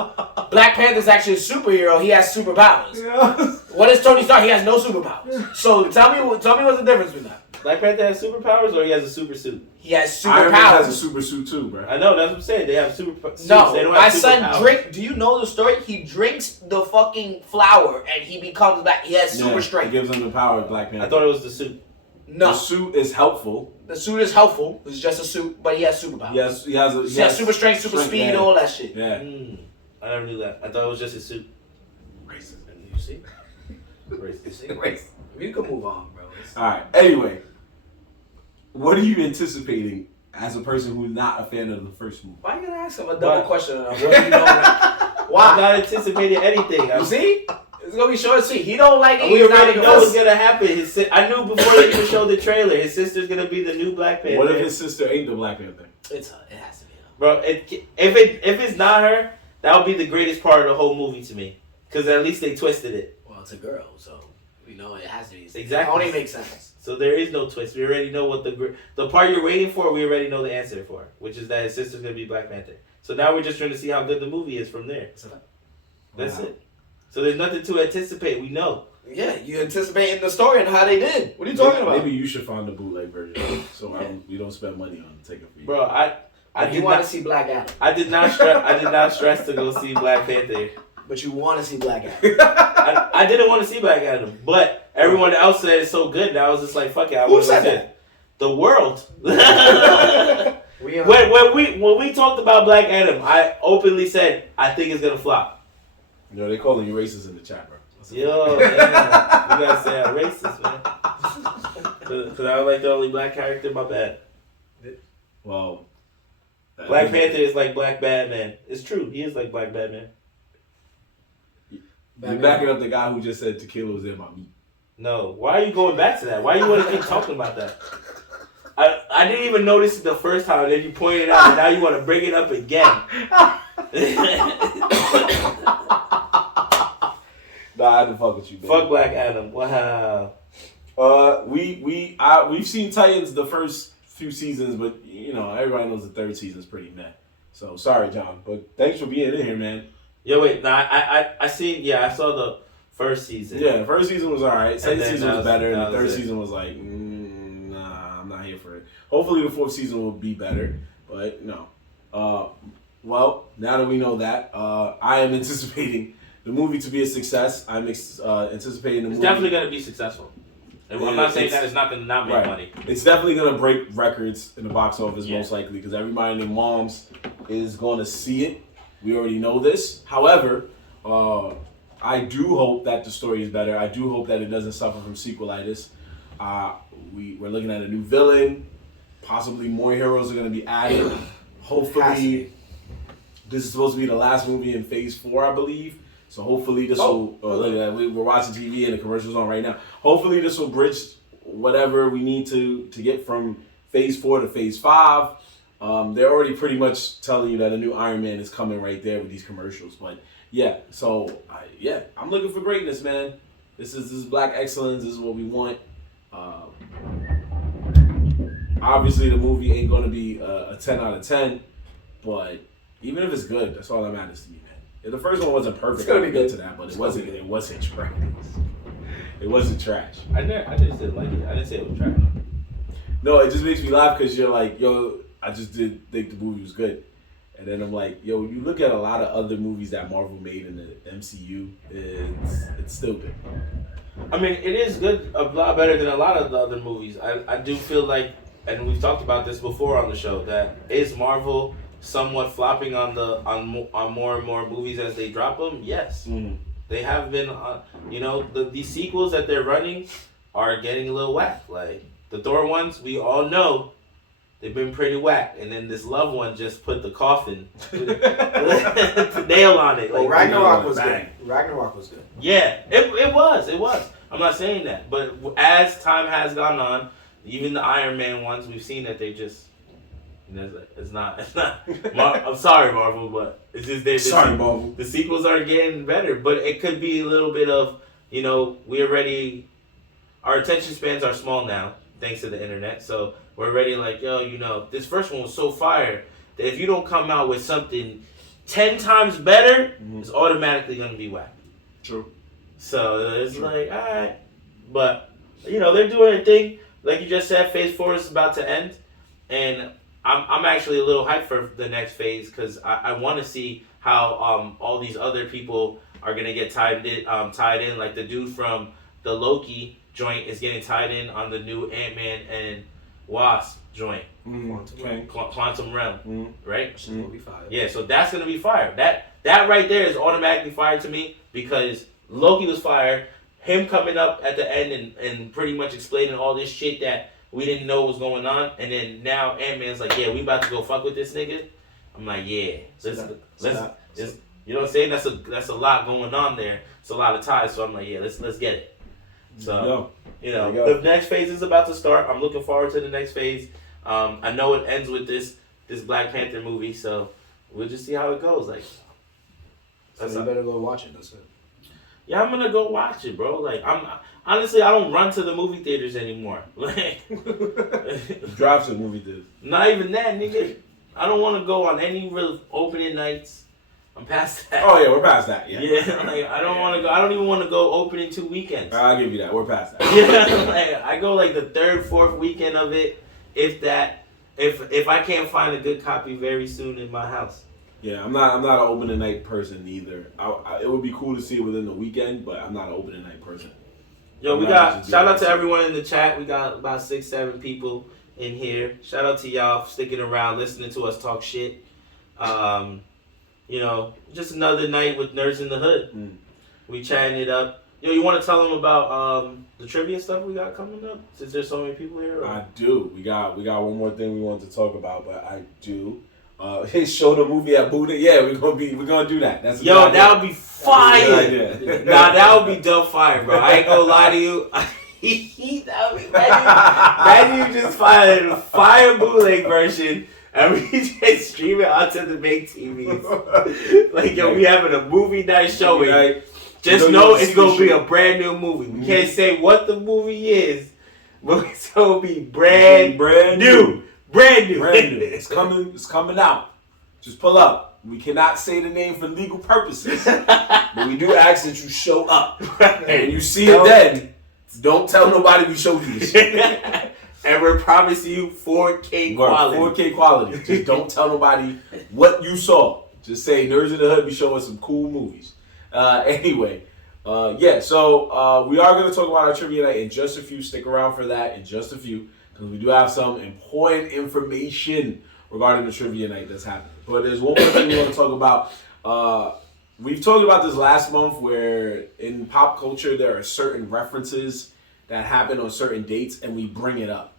Black Panther's actually a superhero. He has superpowers. Yeah. What is Tony Stark? He has no superpowers. So tell me what's the difference with that? Black Panther has superpowers, or he has a super suit? He has Iron Man has a superpowers. super suit too, bro. I know, that's what I'm saying. They have super suits. No, they don't my have son superpowers. drink. Do you know the story? He drinks the fucking flower and he becomes back. He has super It strength. gives him the power of Black Panther. I thought it was the suit. No, The suit is helpful. the suit is helpful. It's just a suit, but he has superpowers. He has super strength, super speed, yeah. all that shit. Yeah. I never knew that. I thought it was just a suit. Racist. You see? Racist. We can move on, bro. All right. Anyway, what are you anticipating as a person who's not a fan of the first movie? Why are you gonna ask him a double question? What do you know? Why? I'm not anticipating anything. You see? It's gonna be short and sweet. He don't like it. We He's not already gonna know fuss. what's gonna happen. I knew before they even showed the trailer. His sister's gonna be the new Black Panther. What if his sister ain't the Black Panther? It has to be. Bro, if it's not her, that would be the greatest part of the whole movie to me. Because at least they twisted it. Well, it's a girl, so we know it has to be. Exactly. It only makes sense. So there is no twist. We already know what the part you're waiting for. We already know the answer for, which is that his sister's gonna be Black Panther. So now we're just trying to see how good the movie is from there. That's it. So there's nothing to anticipate. We know. Yeah, you anticipating the story and how they did. What are you talking about? Maybe you should find the bootleg version, so we don't spend money on taking for you. Bro, I you want to see Black Adam, I did not stress to go see Black Panther. but you want to see Black Adam. I didn't want to see Black Adam, but everyone else said it's so good. That I was just like, fuck it. I Who would've said said that? The world. We when we talked about Black Adam, I openly said I think it's gonna flop. You know, they calling you racist in the chat, bro. Yo, man, you gotta say I'm racist, man. Cause I was like the only black character. My bad. Well, Black Panther is like Black Batman. It's true. He is like Black Batman. You're backing up the guy who just said tequila was in my meat. No. Why are you going back to that? Why you want to keep talking about that? I didn't even notice it the first time. Then you pointed it out, and now you want to bring it up again. Nah, I had to fuck with you, baby. Fuck Black Adam. Wow. We've seen Titans the first few seasons, but you know everybody knows the third season's pretty meh. So sorry, John, but thanks for being in here, man. Yo, wait. Nah, I seen. Yeah, I saw the first season. Yeah, the first season was alright. Second season was better, and the third it. season was like, nah, I'm not here for it. Hopefully, the fourth season will be better, but no. Well, now that we know that, I am anticipating the movie to be a success. I'm anticipating the movie. It's definitely gonna be successful. I'm not saying that it's not gonna not make money. It's definitely gonna break records in the box office, Yeah. most likely, because everybody and their moms is going to see it. We already know this. However, I do hope that the story is better. I do hope that it doesn't suffer from sequelitis. We're looking at a new villain. Possibly more heroes are going to be added. Hopefully, this is supposed to be the last movie in Phase 4, I believe. So hopefully this will. Look at that. We're watching TV and the commercial's on right now. Hopefully this will bridge whatever we need to get from Phase 4 to Phase 5. They're already pretty much telling you that a new Iron Man is coming right there with these commercials. But yeah, so I'm looking for greatness, man. This is black excellence. This is what we want. Obviously, the movie ain't gonna be a 10 out of 10, but even if it's good, that's all that matters to me, man. If the first one wasn't perfect, I could get to that, but it wasn't. It wasn't trash. It wasn't trash. I just didn't like it. I didn't say it was trash. No, it just makes me laugh because you're like, yo, I just did think the movie was good. And then I'm like, yo, you look at a lot of other movies that Marvel made in the MCU, it's still good. I mean, it is good, a lot better than a lot of the other movies. I do feel like, and we've talked about this before on the show, that is Marvel somewhat flopping on more and more movies as they drop them? Yes. Mm-hmm. They have been, these sequels that they're running are getting a little whack. Like, the Thor ones, we all know they've been pretty whack. And then this Love one just put the coffin, the nail on it. Like, Ragnarok was good. Ragnarok was good. Yeah, it was. I'm not saying that. But as time has gone on, even the Iron Man ones, we've seen that they just, it's not. I'm sorry, Marvel, but it's just Sorry, Marvel. The sequels are getting better, but it could be a little bit of, our attention spans are small now, thanks to the internet. So we're already like, this first one was so fire that if you don't come out with something 10 times better, it's automatically going to be whack. True. So it's like, all right. But, they're doing a thing. Like you just said, Phase 4 is about to end. And I'm actually a little hyped for the next phase because I want to see how all these other people are going to get tied in. Like the dude from the Loki joint is getting tied in on the new Ant-Man and Wasp joint. Quantum Realm. Right? Will be fire. Yeah, so that's going to be fire. That right there is automatically fire to me because Loki was fire. Him coming up at the end and pretty much explaining all this shit that we didn't know was going on, and then now Ant-Man's like, yeah, we about to go fuck with this nigga. I'm like, yeah, let's you know what I'm saying? That's a lot going on there. It's a lot of ties, so I'm like, yeah, let's get it. So the next phase is about to start. I'm looking forward to the next phase. I know it ends with this Black Panther movie, so we'll just see how it goes. Like, So you better go watch it. That's it. Yeah, I'm gonna go watch it, bro. Like, honestly, I don't run to the movie theaters anymore. Like, Drive to the movie theater. Not even that, nigga. I don't want to go on any real opening nights. I'm past that. Oh yeah, we're past that. Yeah. Like, I don't want to go. I don't even want to go opening 2 weekends. I'll give you that. We're past that. Yeah, like, I go like the 3rd, 4th weekend of it, if that. If I can't find a good copy very soon in my house. Yeah, I'm not an opening night person either. It would be cool to see it within the weekend, but I'm not an opening night person. Yo, we got shout out to everyone in the chat. We got about 6-7 people in here. Shout out to y'all for sticking around, listening to us talk shit. You know, just another night with Nerds in the Hood. We chatting it up. Yo, you want to tell them about the trivia stuff we got coming up? Since there's so many people here. Or? I do. We got one more thing we wanted to talk about, but I do. Show the movie at Buddha. Yeah, we're gonna do that. That's that would be fire. Nah, that would be dumb fire, bro. I ain't gonna lie to you. That would be imagine you just find a fire bootleg version and we just stream it onto the big TVs. Like, yo, we having a movie night showing. Right. Just know it's gonna be a brand new movie. We can't say what the movie is, but it's gonna be brand new. Brand new. It's coming out. Just pull up. We cannot say the name for legal purposes. But we do ask that you show up. And when you see it then, don't tell nobody we showed you this shit. And we're promising you 4K quality. 4K quality. Just don't tell nobody what you saw. Just say Nerds in the Hood be showing some cool movies. Anyway. So we are going to talk about our trivia night in just a few. Stick around for that in just a few. Because we do have some important information regarding the trivia night that's happening. But there's one more thing we want to talk about. We've talked about this last month where in pop culture there are certain references that happen on certain dates and we bring it up.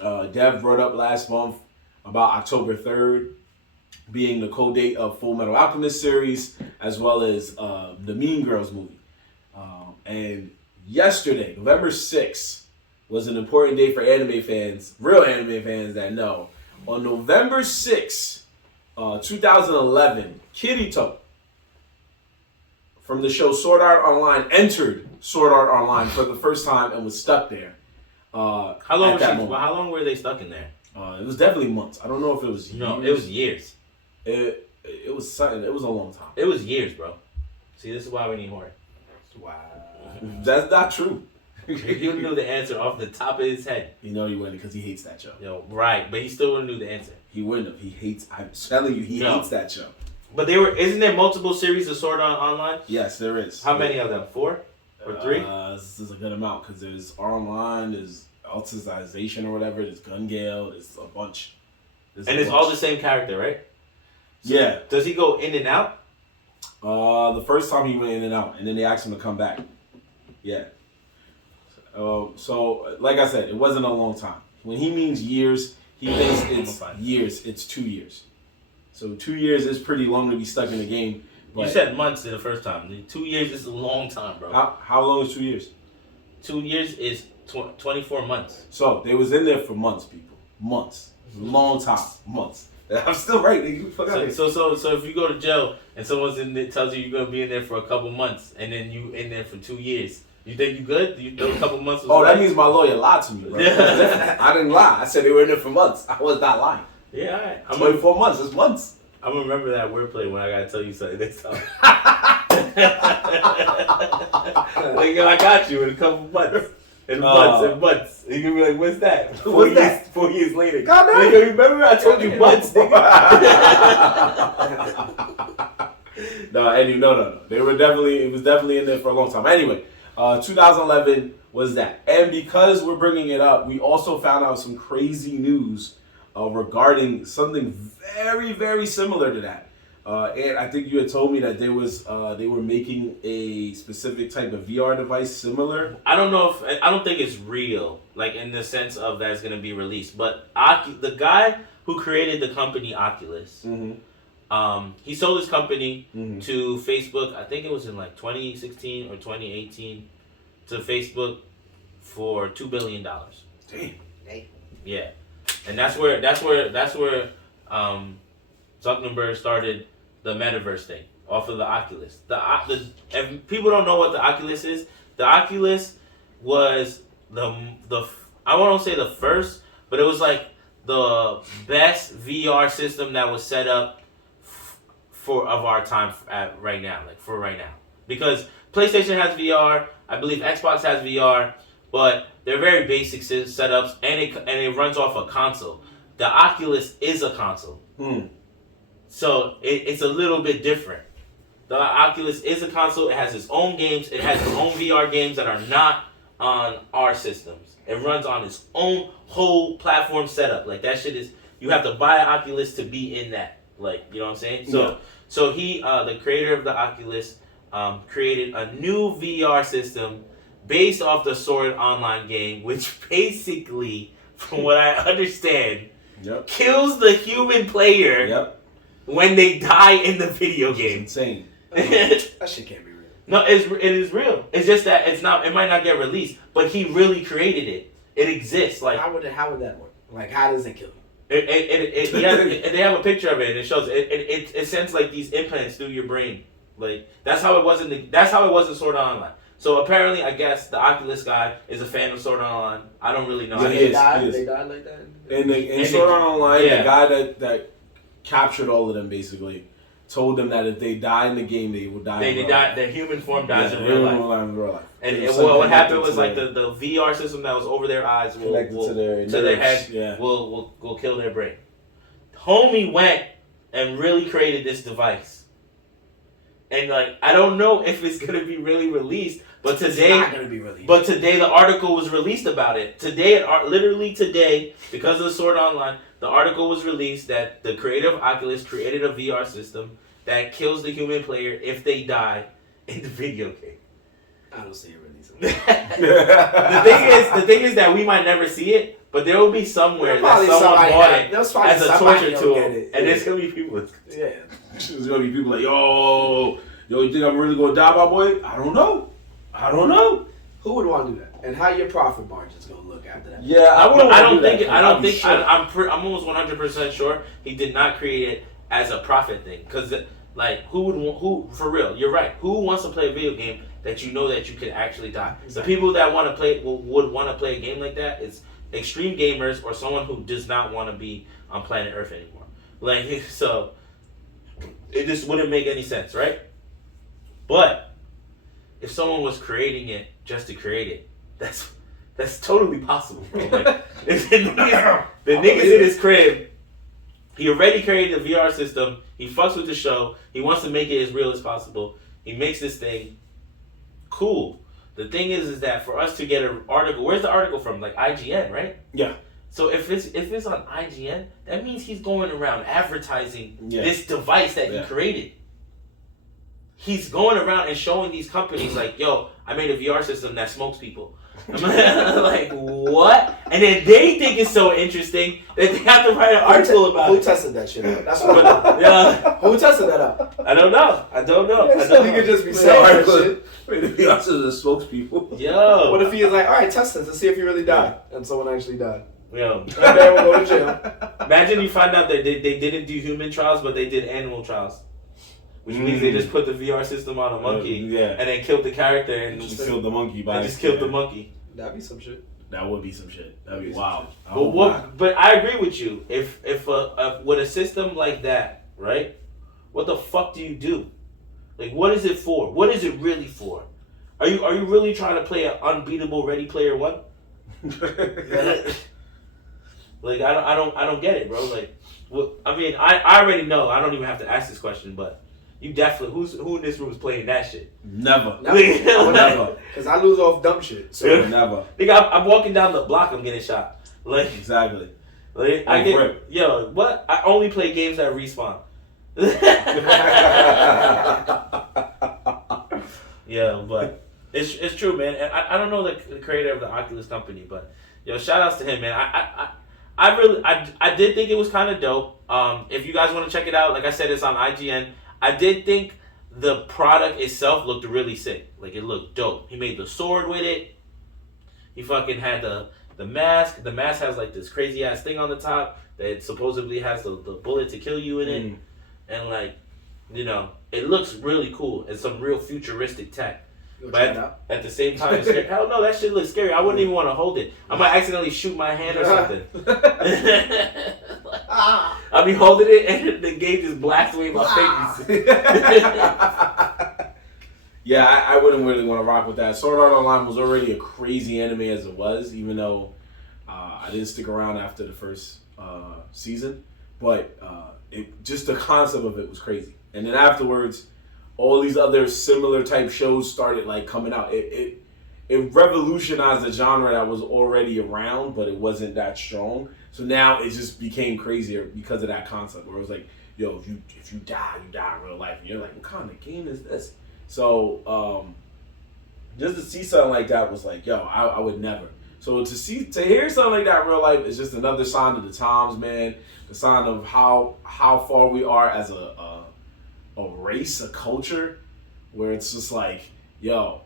Dev brought up last month about October 3rd being the code date of Full Metal Alchemist series as well as the Mean Girls movie. And yesterday, November 6th, was an important day for anime fans, real anime fans that know. On November 6th, 2011, Kirito from the show Sword Art Online entered Sword Art Online for the first time and was stuck there. How long were they stuck in there? It was definitely months. I don't know if it was years. No, it was years. It was something. It was a long time. It was years, bro. See, this is why we need Jorge. Wow. That's not true. He knew the answer off the top of his head. You know he wouldn't because he hates that show. Yo, right, but he still wouldn't knew the answer. He wouldn't have. He hates. I'm telling you, he hates that show. But isn't there multiple series of Sword Art Online? Yes, there is. How many of them? 4 or 3? This is a good amount because there's Online, there's Ultimization or whatever, there's Gun Gale, there's a bunch. It's all the same character, right? So yeah. Does he go in and out? The first time he went in and out, and then they asked him to come back. Yeah. So, like I said, it wasn't a long time. When he means years, he thinks it's years. It's 2 years. So 2 years is pretty long to be stuck in the game. You said months the first time. 2 years is a long time, bro. How long is 2 years? 2 years is 24 months. So they was in there for months, people. Months. Long time. Months. I'm still right, nigga. So if you go to jail and someone's in there tells you you're gonna be in there for a couple months and then you in there for 2 years, you think you good? You know a couple months was that means my lawyer lied to me, bro. I didn't lie. I said they were in there for months. I was not lying. Yeah, all right. 24 months. It's months. I'm gonna remember that wordplay when I gotta tell you something next time. Like, yo, I got you in a couple months. And months. You can be like, what's that? 4 years later. God damn. Like, yo, remember I told you months, nigga? No. It was definitely in there for a long time. Anyway, 2011 was that. And because we're bringing it up, we also found out some crazy news regarding something very, very similar to that. And I think you had told me that they were making a specific type of VR device similar. I don't think it's real, like in the sense of that it's going to be released. But the guy who created the company Oculus, he sold his company to Facebook. I think it was in like 2016 or 2018 to Facebook for $2 billion. Damn. Yeah, and that's where Zuckerberg started the metaverse thing off of the Oculus. If people don't know what the Oculus is, the Oculus was the I won't say the first, but it was like the best VR system that was set up of our time right now. Because PlayStation has VR, I believe Xbox has VR, but they're very basic setups, and it runs off a console. The Oculus is a console. So it's a little bit different. The Oculus is a console. It has its own games. It has its own VR games that are not on our systems. It runs on its own whole platform setup. Like that shit is, you have to buy an Oculus to be in that. Like, you know what I'm saying? So he, the creator of the Oculus, created a new VR system based off the Sword Online game, which basically, from what I understand, kills the human player when they die in the video game. Insane. That shit can't be real. No, it is real. It's just that it's not. It might not get released, but he really created it. It exists. Like how would that work? Like how does it kill you? They have a picture of it, and it shows it sends like these implants through your brain. Like that's how it was in Sword Art Online. So apparently, I guess the Oculus guy is a fan of Sword Art Online. I don't really know. Yeah, They died like that. In Sword Art Online, the guy that captured all of them basically told them that if they die in the game, they would die. They die. Their human form dies in real life. And what happened was like the VR system that was over their eyes will to their head will kill their brain. Homie went and really created this device, and like I don't know if it's gonna be really released, but today it's not gonna be released. But today the article was released about it. Today, literally today, because of the Sword Online, the article was released that the creator of Oculus created a VR system that kills the human player if they die in the video game. I don't see it releasing. The thing is that we might never see it, but there will be somewhere that someone bought it as a torture tool, and there's gonna be people. Yeah, there's gonna be people like, yo, you think I'm really gonna die, my boy? I don't know. Who would want to do that? And how your profit margin's gonna look after that? Yeah, I'm almost 100% sure he did not create it as a profit thing, because like who for real? You're right. Who wants to play a video game that you know that you can actually die? Exactly. The people that want to play would want to play a game like that is extreme gamers or someone who does not want to be on planet Earth anymore. Like so, it just wouldn't make any sense, right? But if someone was creating it just to create it, that's totally possible, bro. Like, the nigga's in his crib. He already created a VR system. He fucks with the show. He wants to make it as real as possible. He makes this thing cool. The thing is that for us to get an article, where's the article from? Like IGN, right? Yeah. So if it's on IGN, that means he's going around advertising this device that he created. He's going around and showing these companies like, yo, I made a VR system that smokes people. I'm like, what? And then they think it's so interesting that they have to write an article about it. Who tested that shit out? That's what Who tested that out? I don't know. He could just be saying that shit. Wait, the VR system that smokes people. Yo. What if he is like, all right, test this and see if you really died. And someone actually died. Yo. And then we'll go to jail. Imagine you find out that they didn't do human trials, but they did animal trials. Which means they just put the VR system on a monkey and then killed the character and just killed the monkey. Killed the monkey. That'd be some shit. That would be some shit. That'd be wild. But I agree with you. If with a system like that, right? What the fuck do you do? Like, what is it for? What is it really for? Are you really trying to play an unbeatable Ready Player One? Like I don't get it, bro. Like, I mean, I already know. I don't even have to ask this question, but. You definitely who in this room is playing that shit? Never. Never. Because I lose off dumb shit. So never. Nigga, I'm walking down the block, I'm getting shot. Like exactly. Like what? I only play games that respawn. Yeah, but it's true, man. And I don't know the creator of the Oculus company, but shout outs to him, man. I did think it was kind of dope. If you guys want to check it out, like I said, it's on IGN. I did think the product itself looked really sick. Like, it looked dope. He made the sword with it. He fucking had the mask. The mask has, like, this crazy-ass thing on the top that supposedly has the bullet to kill you in it. And, like, it looks really cool. It's some real futuristic tech. But at the same time, it's scary. Hell no, that shit looks scary. I wouldn't even want to hold it. I might accidentally shoot my hand or something. I'll be holding it and the game just blasts away my face. Yeah, I wouldn't really want to rock with that. Sword Art Online was already a crazy anime as it was, even though I didn't stick around after the first season. But just the concept of it was crazy. And then afterwards, all these other similar type shows started like coming out. It it revolutionized a genre that was already around, but it wasn't that strong. So now it just became crazier because of that concept, where it was like, yo, if you die, you die in real life, and you're like, what kind of game is this? So just to see something like that was like, yo, I would never. So to hear something like that in real life is just another sign of the times, man. The sign of how far we are as a race, a culture, where it's just like, yo,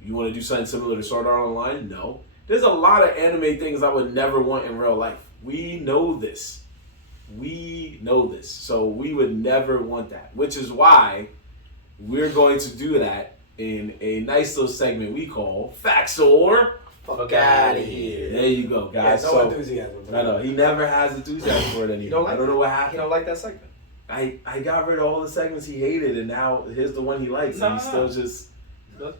you want to do something similar to Sword Art Online? No. There's a lot of anime things I would never want in real life. We know this. So we would never want that, which is why we're going to do that in a nice little segment we call Facts or Fuck out of here. There you go, guys. Yeah, no enthusiasm. I know he never has enthusiasm for it anymore. I don't know what happened. He don't like that segment. I got rid of all the segments he hated, and now here's the one he likes, and he's still just. Go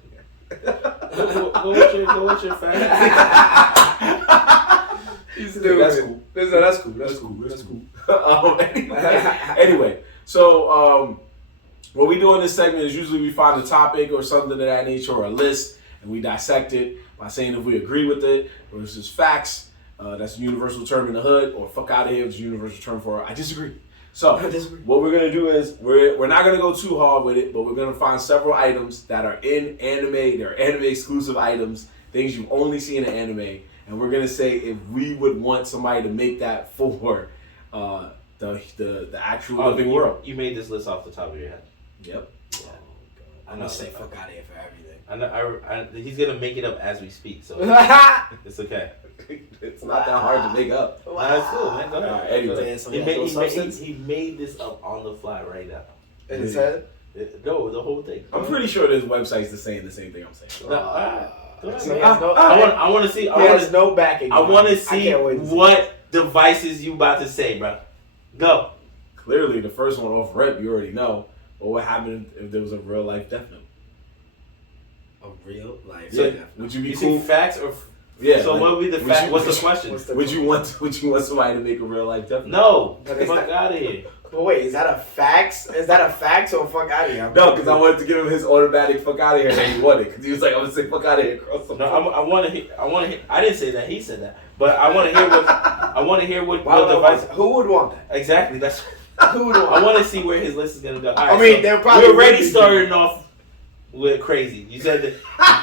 with your fan. He's stupid. That's cool. Anyway, so what we do in this segment is usually we find a topic or something of that nature or a list, and we dissect it by saying if we agree with it, or it's just facts. That's a universal term in the hood, or fuck out of here is a universal term for I disagree. So what we're gonna do is we're not gonna go too hard with it, but we're gonna find several items that are in anime. They're anime exclusive items, things you've only seen in anime, and we're gonna say if we would want somebody to make that for the actual living world. You made this list off the top of your head. Yep. Yeah. I'm gonna say fuck out of here for everything. I know. He's gonna make it up as we speak, so it's okay. It's not that hard to make up. Wow. That's cool, man. Go ahead. Anyway, He made this up on the fly right now. In his head? No, the whole thing. I'm pretty sure there's websites saying the same thing I'm saying. I want to see. He has no backing. I want to see what devices you about to say, bro. Go. Clearly, the first one off rep, you already know. But what happened if there was a real life Death Note? A real life? Yeah. Would you be cool? See facts or? Yeah. So like, what would be the fact? What's the question? Would you want somebody to make a real life Death Note? No. But Fuck out of here. But wait, is that a fact? Is that a fact or fuck out of here? No, because I wanted to give him his automatic fuck out of here that he wanted. Because he was like, I'm gonna say fuck out of here across the No, I want to hear. I didn't say that. He said that. But I want to hear what. I want to hear what device. Who would want that? Exactly. That's. Who would want I want to see where his list is gonna go. I mean, they're probably we're already starting off with crazy. You said that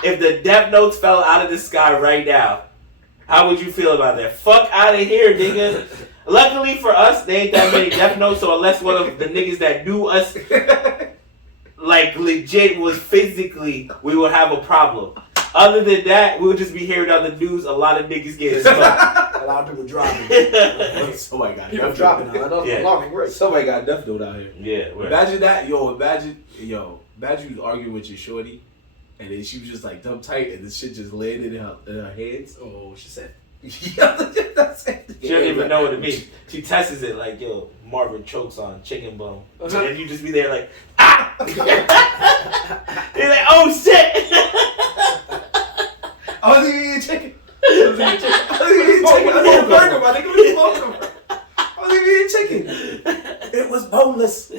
if the Death Notes fell out of the sky right now, how would you feel about that? Fuck out of here, nigga. Luckily for us, there ain't that many Death Notes, so unless one of the niggas that knew us, like legit was physically, we would have a problem. Other than that, we'll just be hearing on the news a lot of niggas getting smoked. A lot of people dropping. Somebody got People Death dropping Note. now. Yeah. Alarming rate. Somebody got Death Note out here. Yeah. Right. Imagine that, Imagine you arguing with your shorty, and then she was just like dumb tight, and the shit just landed in her hands. Oh, she said. That's it. She don't even know what it means. She tests it like, yo, Marvin chokes on chicken bone. And then you just be there like, ah! You're like, oh shit! I wasn't eating chicken. I wasn't eating chicken. I was eating burger, my nigga. What you smoking? I wasn't eating chicken. It was boneless.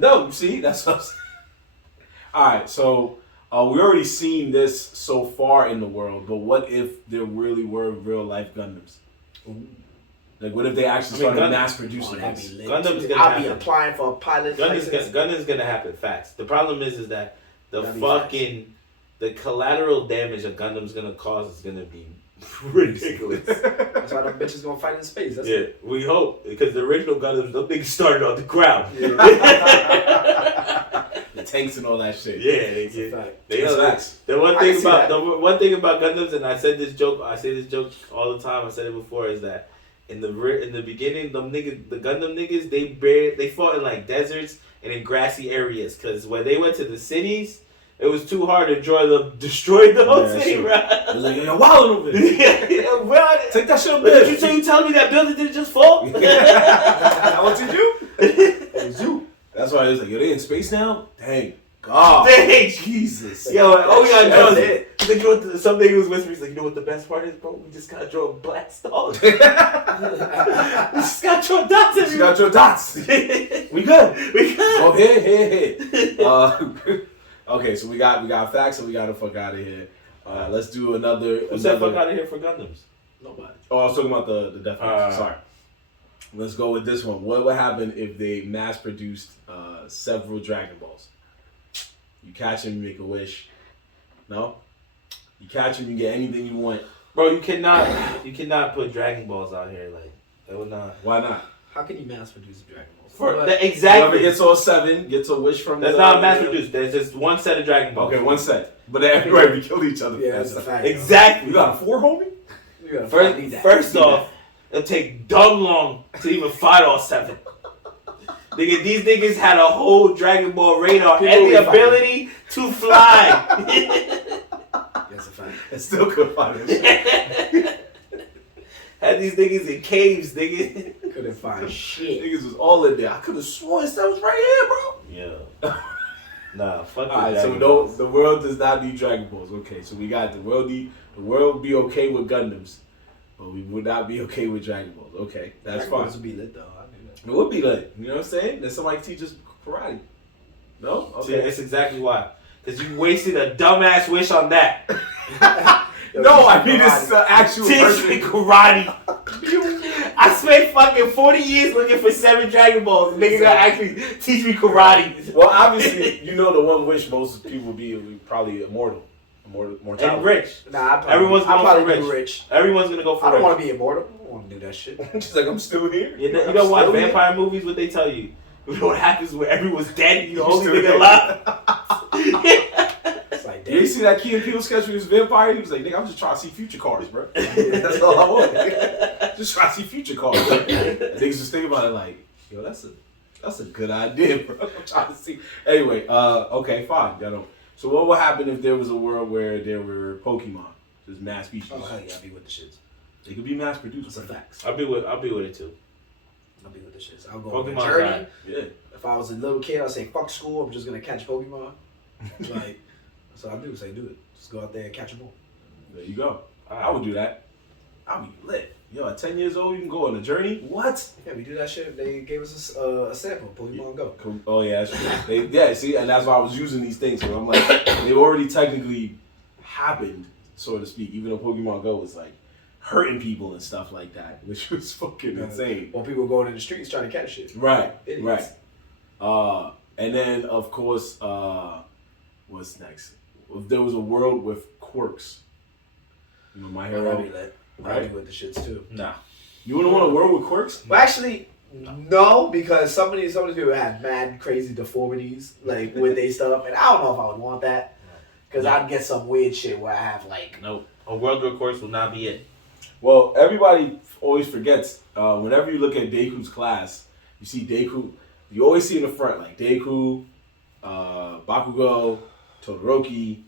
No, see, that's what I'm saying. Alright, so we already seen this so far in the world, but what if there really were real life Gundams? Like, what if they actually started mass producing this? Gundam's gonna I'll happen. be applying for a pilot license. Gundam's gonna happen. Facts. The problem is that the collateral damage a Gundam's gonna cause is gonna be ridiculous. That's why them bitches gonna fight in space. That's Yeah, we hope, because the original Gundams, those things started on the ground. The tanks and all that shit. Yeah, That's facts. The one thing about Gundams, and I say this joke all the time. I said it before, is that in the beginning, the Gundam niggas, they fought in like deserts and in grassy areas, because when they went to the cities, it was too hard to destroy the whole city, bro. It was like, you're wilding over there. Take that shit up there. Did you say you telling me that building didn't just fall? What you do? It was you. That's why it was like, yo, they in space now? Dang. God. Dang. Jesus. Yo, all we gotta do is, like, you know what some nigga was whispering, he's like, you know what the best part is, bro? We just gotta draw black stars. We just gotta draw dots everywhere. We gotta draw dots. We good. We good. Oh, here. Okay, so we got facts, and we got to fuck out of here. Let's do another. Who said fuck out of here for Gundams? Nobody. Oh, I was talking about the death notes. Sorry. Let's go with this one. What would happen if they mass produced several Dragon Balls? You catch him, you make a wish. No? You catch him, you get anything you want. Bro, you cannot put Dragon Balls out here like that would not. Why not? How can you mass produce a Dragon Ball? Exactly. Whoever gets all 7 gets a wish from. That's not mass produced. There's just one set of Dragon Balls. Okay, one set. But everybody we killed each other. Yeah, that's a fact. Exactly. You got a 4, homie? First off, it'll take dumb long to even fight all 7. Nigga, these niggas had a whole Dragon Ball radar and the ability to fly. That's a fact. I still couldn't find it. Had these niggas in caves, nigga. Couldn't find shit. Niggas was all in there. I could have sworn that was right Yeah. Nah, fuck the Alright, Dragon so Balls. the world does not need Dragon Balls. Okay, so we got the world be okay with Gundams, but we would not be okay with Dragon Balls. Okay, that's Dragon fine. Balls would be lit though. I knew that. It would be lit. You know what I'm saying? Then somebody teach us karate. No? See, Okay. that's exactly why. Because you wasted a dumbass wish on that. No, I mean it's actual Teach person. me karate. I spent fucking 40 years looking for 7 Dragon Balls. Nigga gotta actually teach me karate. Well, obviously, you know the one wish most people would be probably immortal. Mortality. And rich. Nah, Everyone's going probably for do rich. Everyone's gonna go for I don't rich. want to be immortal. I don't want to do that shit. She's like, I'm still here. You I'm don't watch still here. vampire movies, what they tell you. You know what happens when everyone's dead and you're the You only still nigga here. alive? It's like, You damn. see that Key and Peele sketch where he was a vampire? He was like, nigga, I'm just trying to see future cars, bro. That's all I want. Just trying to see future cars. Niggas just think about it like, yo, that's a good idea, bro. I'm trying to see. Anyway, okay, fine. So what would happen if there was a world where there were Pokemon? Just mass species. Oh hell yeah, I'll be with the shits. They could be mass produced. That's a fact. I'll be with it too. I'll be with the shits. I'll go on a Pokemon's journey. alright. Yeah. If I was a little kid, I'd say fuck school. I'm just gonna catch Pokemon. Like that's what I do. Say do it. Just go out there and catch them all. There you go. I would do that. I'll be lit. Yo, at 10 years old, you can go on a journey? What? Yeah, we do that shit. They gave us a sample. Pokemon Go. Cool. Oh, yeah, that's true. See, and that's why I was using these things. So I'm like, they already technically happened, so to speak, even though Pokemon Go was like hurting people and stuff like that, which was fucking insane. While people going in the streets trying to catch shit. Right, Idiots. right. And then, of course, what's next? If there was a world with quirks, you know, my That'd hero. be lit. Right. I'd be with the shits too. Nah. You wouldn't want a world with quirks? Well, actually, no, because some of these people have mad crazy deformities, like with their stuff, and I don't know if I would want that, because I'd get some weird shit where I have like. Nope. A world record course will not be it. Well, everybody always forgets, whenever you look at Deku's class, you see Deku, you always see in the front, like Deku, Bakugo, Todoroki,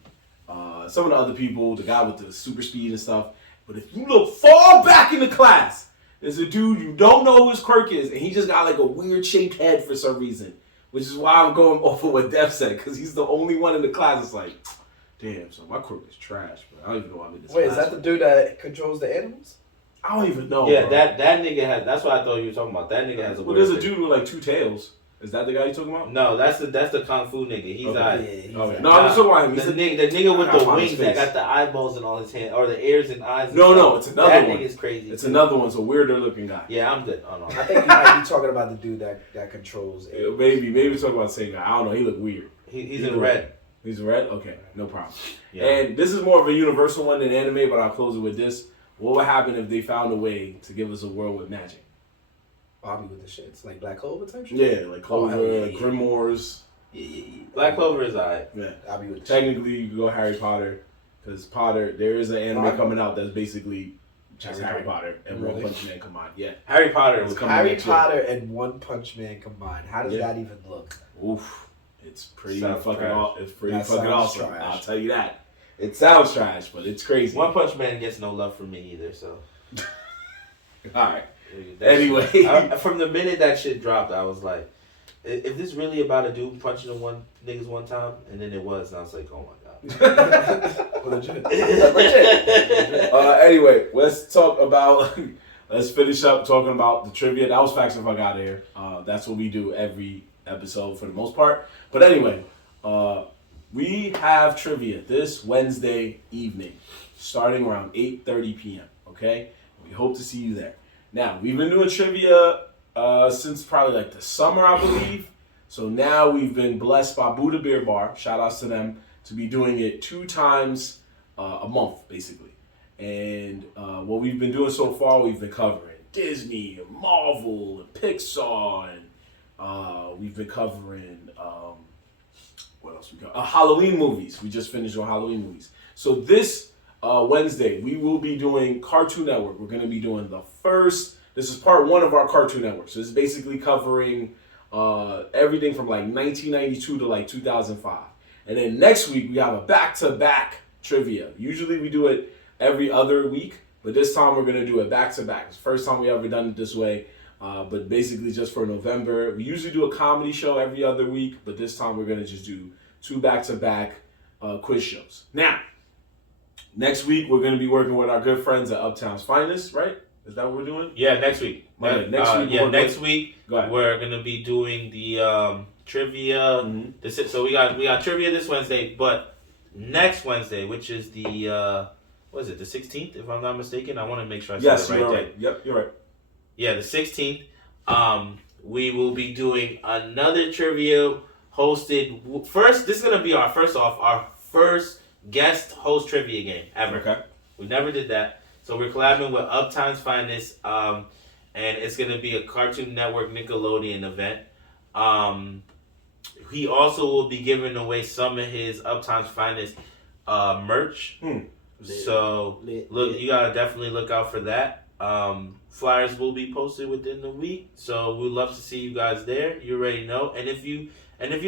some of the other people, the guy with the super speed and stuff. But if you look far back in the class, there's a dude you don't know who his quirk is, and he just got like a weird shaped head for some reason. Which is why I'm going off of what Def said, because he's the only one in the class that's like, damn, so my quirk is trash, but I don't even know why I'm in this Wait, class. is that the dude that controls the animals? I don't even know. Yeah, bro. that nigga has. That's what I thought you were talking about. That nigga has a. Well, weird there's a thing. dude with like 2 tails. Is that the guy you're talking about? No, that's the kung fu nigga. He's Okay. not. he's Okay. that. No, I'm just talking about him. The He's nigga with I gotta the find his wings that face. got the eyeballs in all his hands, or the ears and eyes. and No, stuff. no, it's another that one. nigga's crazy. It's too. another one. It's a weirder looking guy. Yeah, I'm good. Oh no. I think you might be talking about the dude that controls it. Maybe we're talking about the same guy. I don't know. He looked weird. He's in red. He's red? Okay, no problem. Yeah. And this is more of a universal one than anime, but I'll close it with this. What would happen if they found a way to give us a world with magic? I'll be with the shit. It's like Black Clover type shit. Yeah, like Clover, hell yeah, yeah. Grimoires. Yeah. Black Clover is alright. Yeah. I'll be with the shit. Technically, you could go Harry Potter, because Potter, there is an anime Potter? coming out that's basically just Harry Harry Potter and Really? One Punch Man combined. Yeah. Harry Potter It's was coming Harry next year. Potter and One Punch Man combined. How does Yeah. that even look? Oof. It's pretty Sounds fucking trash. awesome. It's pretty That fucking sounds awesome. trash. I'll tell you that. It sounds trash, but it's crazy. One Punch Man gets no love from me either. So. Alright. That Anyway. shit- from the minute that shit dropped, I was like, "If this really about a dude punching niggas one time?" And then it was, and I was like, "Oh my god." Legit. Anyway, let's finish up talking about the trivia. That was Facts If I Got Here. That's what we do every episode for the most part. But anyway, We have trivia this Wednesday evening, starting around 8:30 p.m. Okay, we hope to see you there. Now we've been doing trivia since probably like the summer, I believe. So now we've been blessed by Buddha Beer Bar. Shout outs to them to be doing it 2 times a month, basically. And what we've been doing so far, we've been covering Disney, and Marvel, and Pixar, and we've been covering what else we got? Halloween movies. We just finished on Halloween movies. So this Wednesday, we will be doing Cartoon Network. We're going to be doing the first. This is part 1 of our Cartoon Network. So it's basically covering everything from like 1992 to like 2005. And then next week, we have a back-to-back trivia. Usually we do it every other week, but this time we're going to do it back-to-back. It's the first time we ever done it this way, but basically just for November. We usually do a comedy show every other week, but this time we're going to just do 2 back-to-back quiz shows. Now, next week we're going to be working with our good friends at Uptown's Finest, right? Is that what we're doing? Yeah, next week. Next week we're going to be doing the trivia. Mm-hmm. So we got trivia this Wednesday, but next Wednesday, which is the what is it, the 16th, if I'm not mistaken? I want to make sure I said it right. Yep, you're right. Yeah, the 16th. We will be doing another trivia hosted first. This is gonna be our first guest host trivia game ever. Okay. We never did that, so we're collabing with Uptown's Finest, and it's gonna be a Cartoon Network Nickelodeon event. He also will be giving away some of his Uptown's Finest merch. So look, you gotta definitely look out for that. Flyers will be posted within the week, so we'd love to see you guys there. You already know, and if you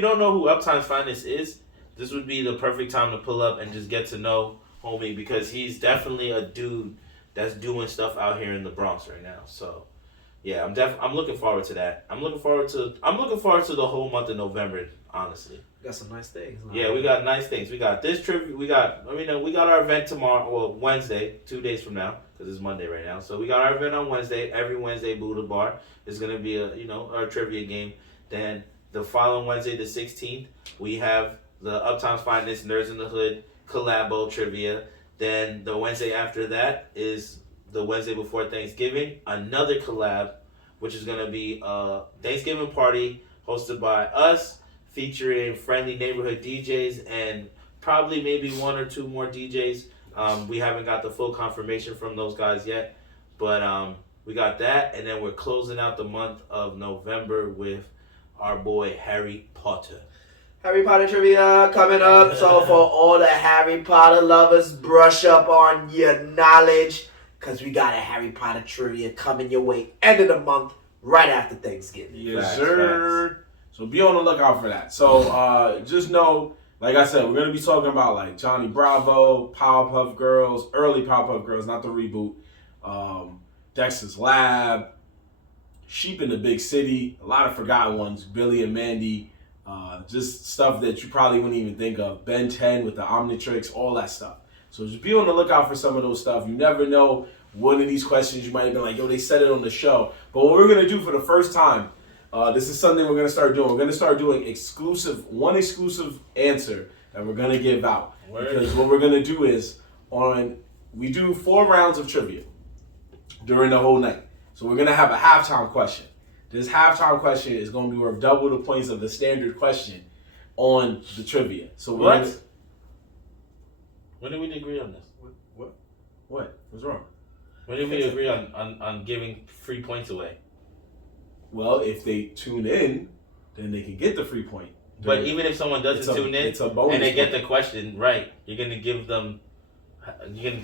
don't know who Uptown's Finest is, this would be the perfect time to pull up and just get to know homie, because he's definitely a dude that's doing stuff out here in the Bronx right now. So yeah, I'm looking forward to that. I'm looking forward to the whole month of November, honestly. Got some nice things. Yeah, we got nice things. We got this trip. We got our event tomorrow, well, Wednesday, 2 days from now, because it's Monday right now. So we got our event on Wednesday. Every Wednesday, Buddha Bar is gonna be our trivia game. Then the following Wednesday, the 16th, we have the Uptown's Finest Nerds in the Hood collabo trivia. Then the Wednesday after that is the Wednesday before Thanksgiving, another collab, which is gonna be a Thanksgiving party hosted by us, featuring friendly neighborhood DJs and probably maybe 1 or 2 more DJs. We haven't got the full confirmation from those guys yet, but we got that, and then we're closing out the month of November with our boy Harry Potter. Harry Potter trivia coming up. So for all the Harry Potter lovers, brush up on your knowledge, because we got a Harry Potter trivia coming your way end of the month, right after Thanksgiving. Yes, sir. So be on the lookout for that. So just know, like I said, we're going to be talking about like Johnny Bravo, Powerpuff Girls, early Powerpuff Girls, not the reboot, Dexter's Lab, Sheep in the Big City, a lot of forgotten ones, Billy and Mandy, just stuff that you probably wouldn't even think of, Ben 10 with the Omnitrix, all that stuff. So just be on the lookout for some of those stuff. You never know, one of these questions you might have been like, yo, they said it on the show. But what we're going to do for the first time, this is something we're going to start doing. We're going to start doing one exclusive answer that we're going to give out. Because what we're going to do is, we do 4 rounds of trivia during the whole night. So we're going to have a halftime question. This halftime question is going to be worth double the points of the standard question on the trivia. So when did we agree on this? What? What's wrong? When did we agree on giving free points away? Well, if they tune in, then they can get the free point. But even if someone doesn't tune in and they get the question right, you're gonna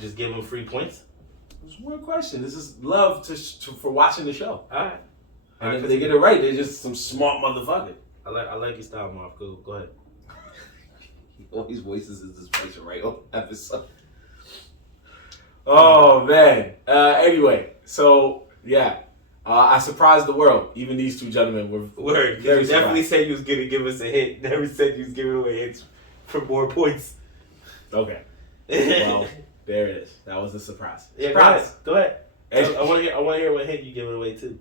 just give them free points? It's one question. This is love for watching the show. All right. And if they get it right, they're just some smart motherfucker. I like your style, Marv. Go ahead. He always voices his displeasure right on episode. Oh man. Anyway, so yeah. I surprised the world. Even these 2 gentlemen were Word. You definitely said you was going to give us a hint. Never said you was giving away hints for more points. Okay. Well, there it is. That was the surprise. Yeah, surprise. Go ahead. I want to hear what hint you giving away too.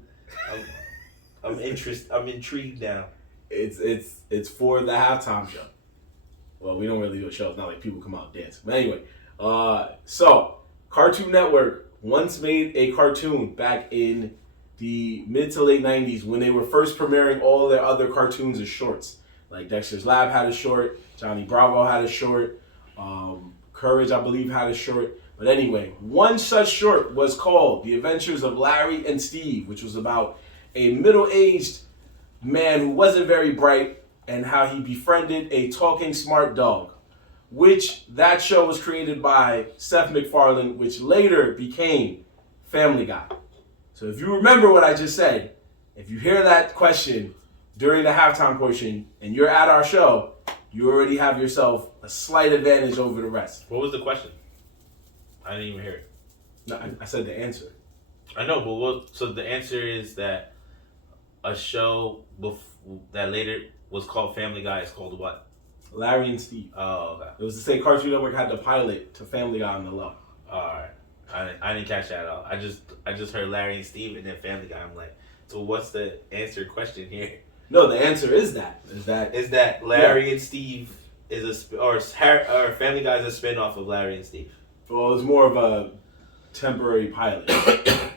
I'm intrigued now. It's for the halftime show. Well, we don't really do a show. It's not like people come out and dance. But anyway, so Cartoon Network once made a cartoon back in the mid to late 90s when they were first premiering all their other cartoons as shorts. Like Dexter's Lab had a short, Johnny Bravo had a short, Courage, I believe, had a short. But anyway, one such short was called The Adventures of Larry and Steve, which was about a middle-aged man who wasn't very bright and how he befriended a talking smart dog, which that show was created by Seth MacFarlane, which later became Family Guy. So if you remember what I just said, if you hear that question during the halftime portion and you're at our show, you already have yourself a slight advantage over the rest. What was the question? I didn't even hear it. No, I said the answer. I know, but so the answer is that a show that later was called Family Guy is called what? Larry and Steve. Oh, okay. It was to say Cartoon Network had the pilot to Family Guy on the low. Alright. I didn't catch that at all. I just heard Larry and Steve and then Family Guy. I'm like, so what's the answer question here? No, the answer is that. Is that Larry and Steve is or Family Guy is a spinoff of Larry and Steve? Well, it was more of a temporary pilot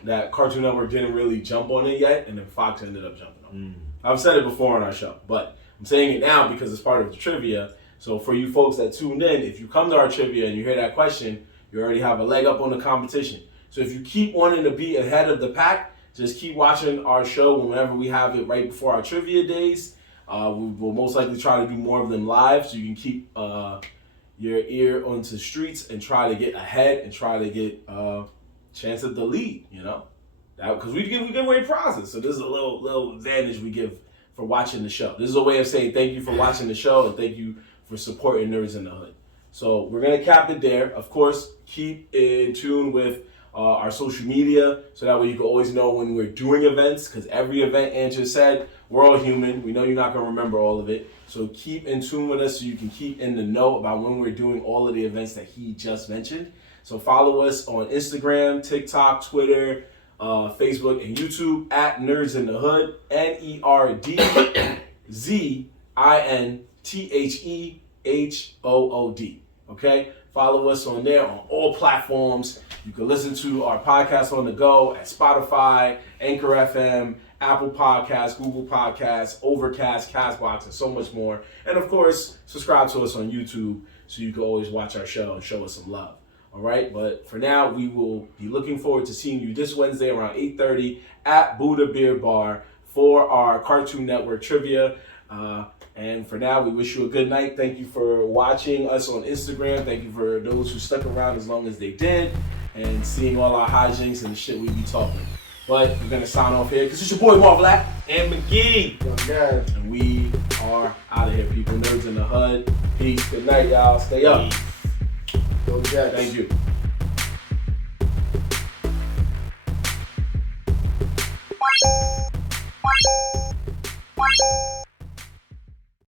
that Cartoon Network didn't really jump on it yet, and then Fox ended up jumping on it. I've said it before on our show, but I'm saying it now because it's part of the trivia. So for you folks that tuned in, if you come to our trivia and you hear that question, you already have a leg up on the competition. So if you keep wanting to be ahead of the pack, just keep watching our show whenever we have it right before our trivia days. We will most likely try to do more of them live so you can keep your ear onto the streets and try to get ahead and try to get a chance at the lead, you know? Because we give away prizes. So this is a little advantage we give for watching the show. This is a way of saying thank you for watching the show and thank you for supporting Nerds in the Hood. So we're going to cap it there. Of course, keep in tune with our social media so that way you can always know when we're doing events, because every event Andrew said, we're all human. We know you're not going to remember all of it. So keep in tune with us so you can keep in the know about when we're doing all of the events that he just mentioned. So follow us on Instagram, TikTok, Twitter, Facebook, and YouTube at Nerds in the Hood, NERDZINTHEHOOD. Okay? Follow us on there on all platforms. You can listen to our podcast on the go at Spotify, Anchor FM, Apple Podcasts, Google Podcasts, Overcast, Castbox, and so much more. And of course, subscribe to us on YouTube so you can always watch our show and show us some love. All right, but for now, we will be looking forward to seeing you this Wednesday around 8:30 at Buddha Beer Bar for our Cartoon Network trivia. And for now, we wish you a good night. Thank you for watching us on Instagram. Thank you for those who stuck around as long as they did and seeing all our hijinks and the shit we be talking. But we're going to sign off here because it's your boy Marv Black And McGee. and we are out of here, people. Nerds in the Hood. Peace. Good night, y'all. Stay up. Go Jets. Thank you.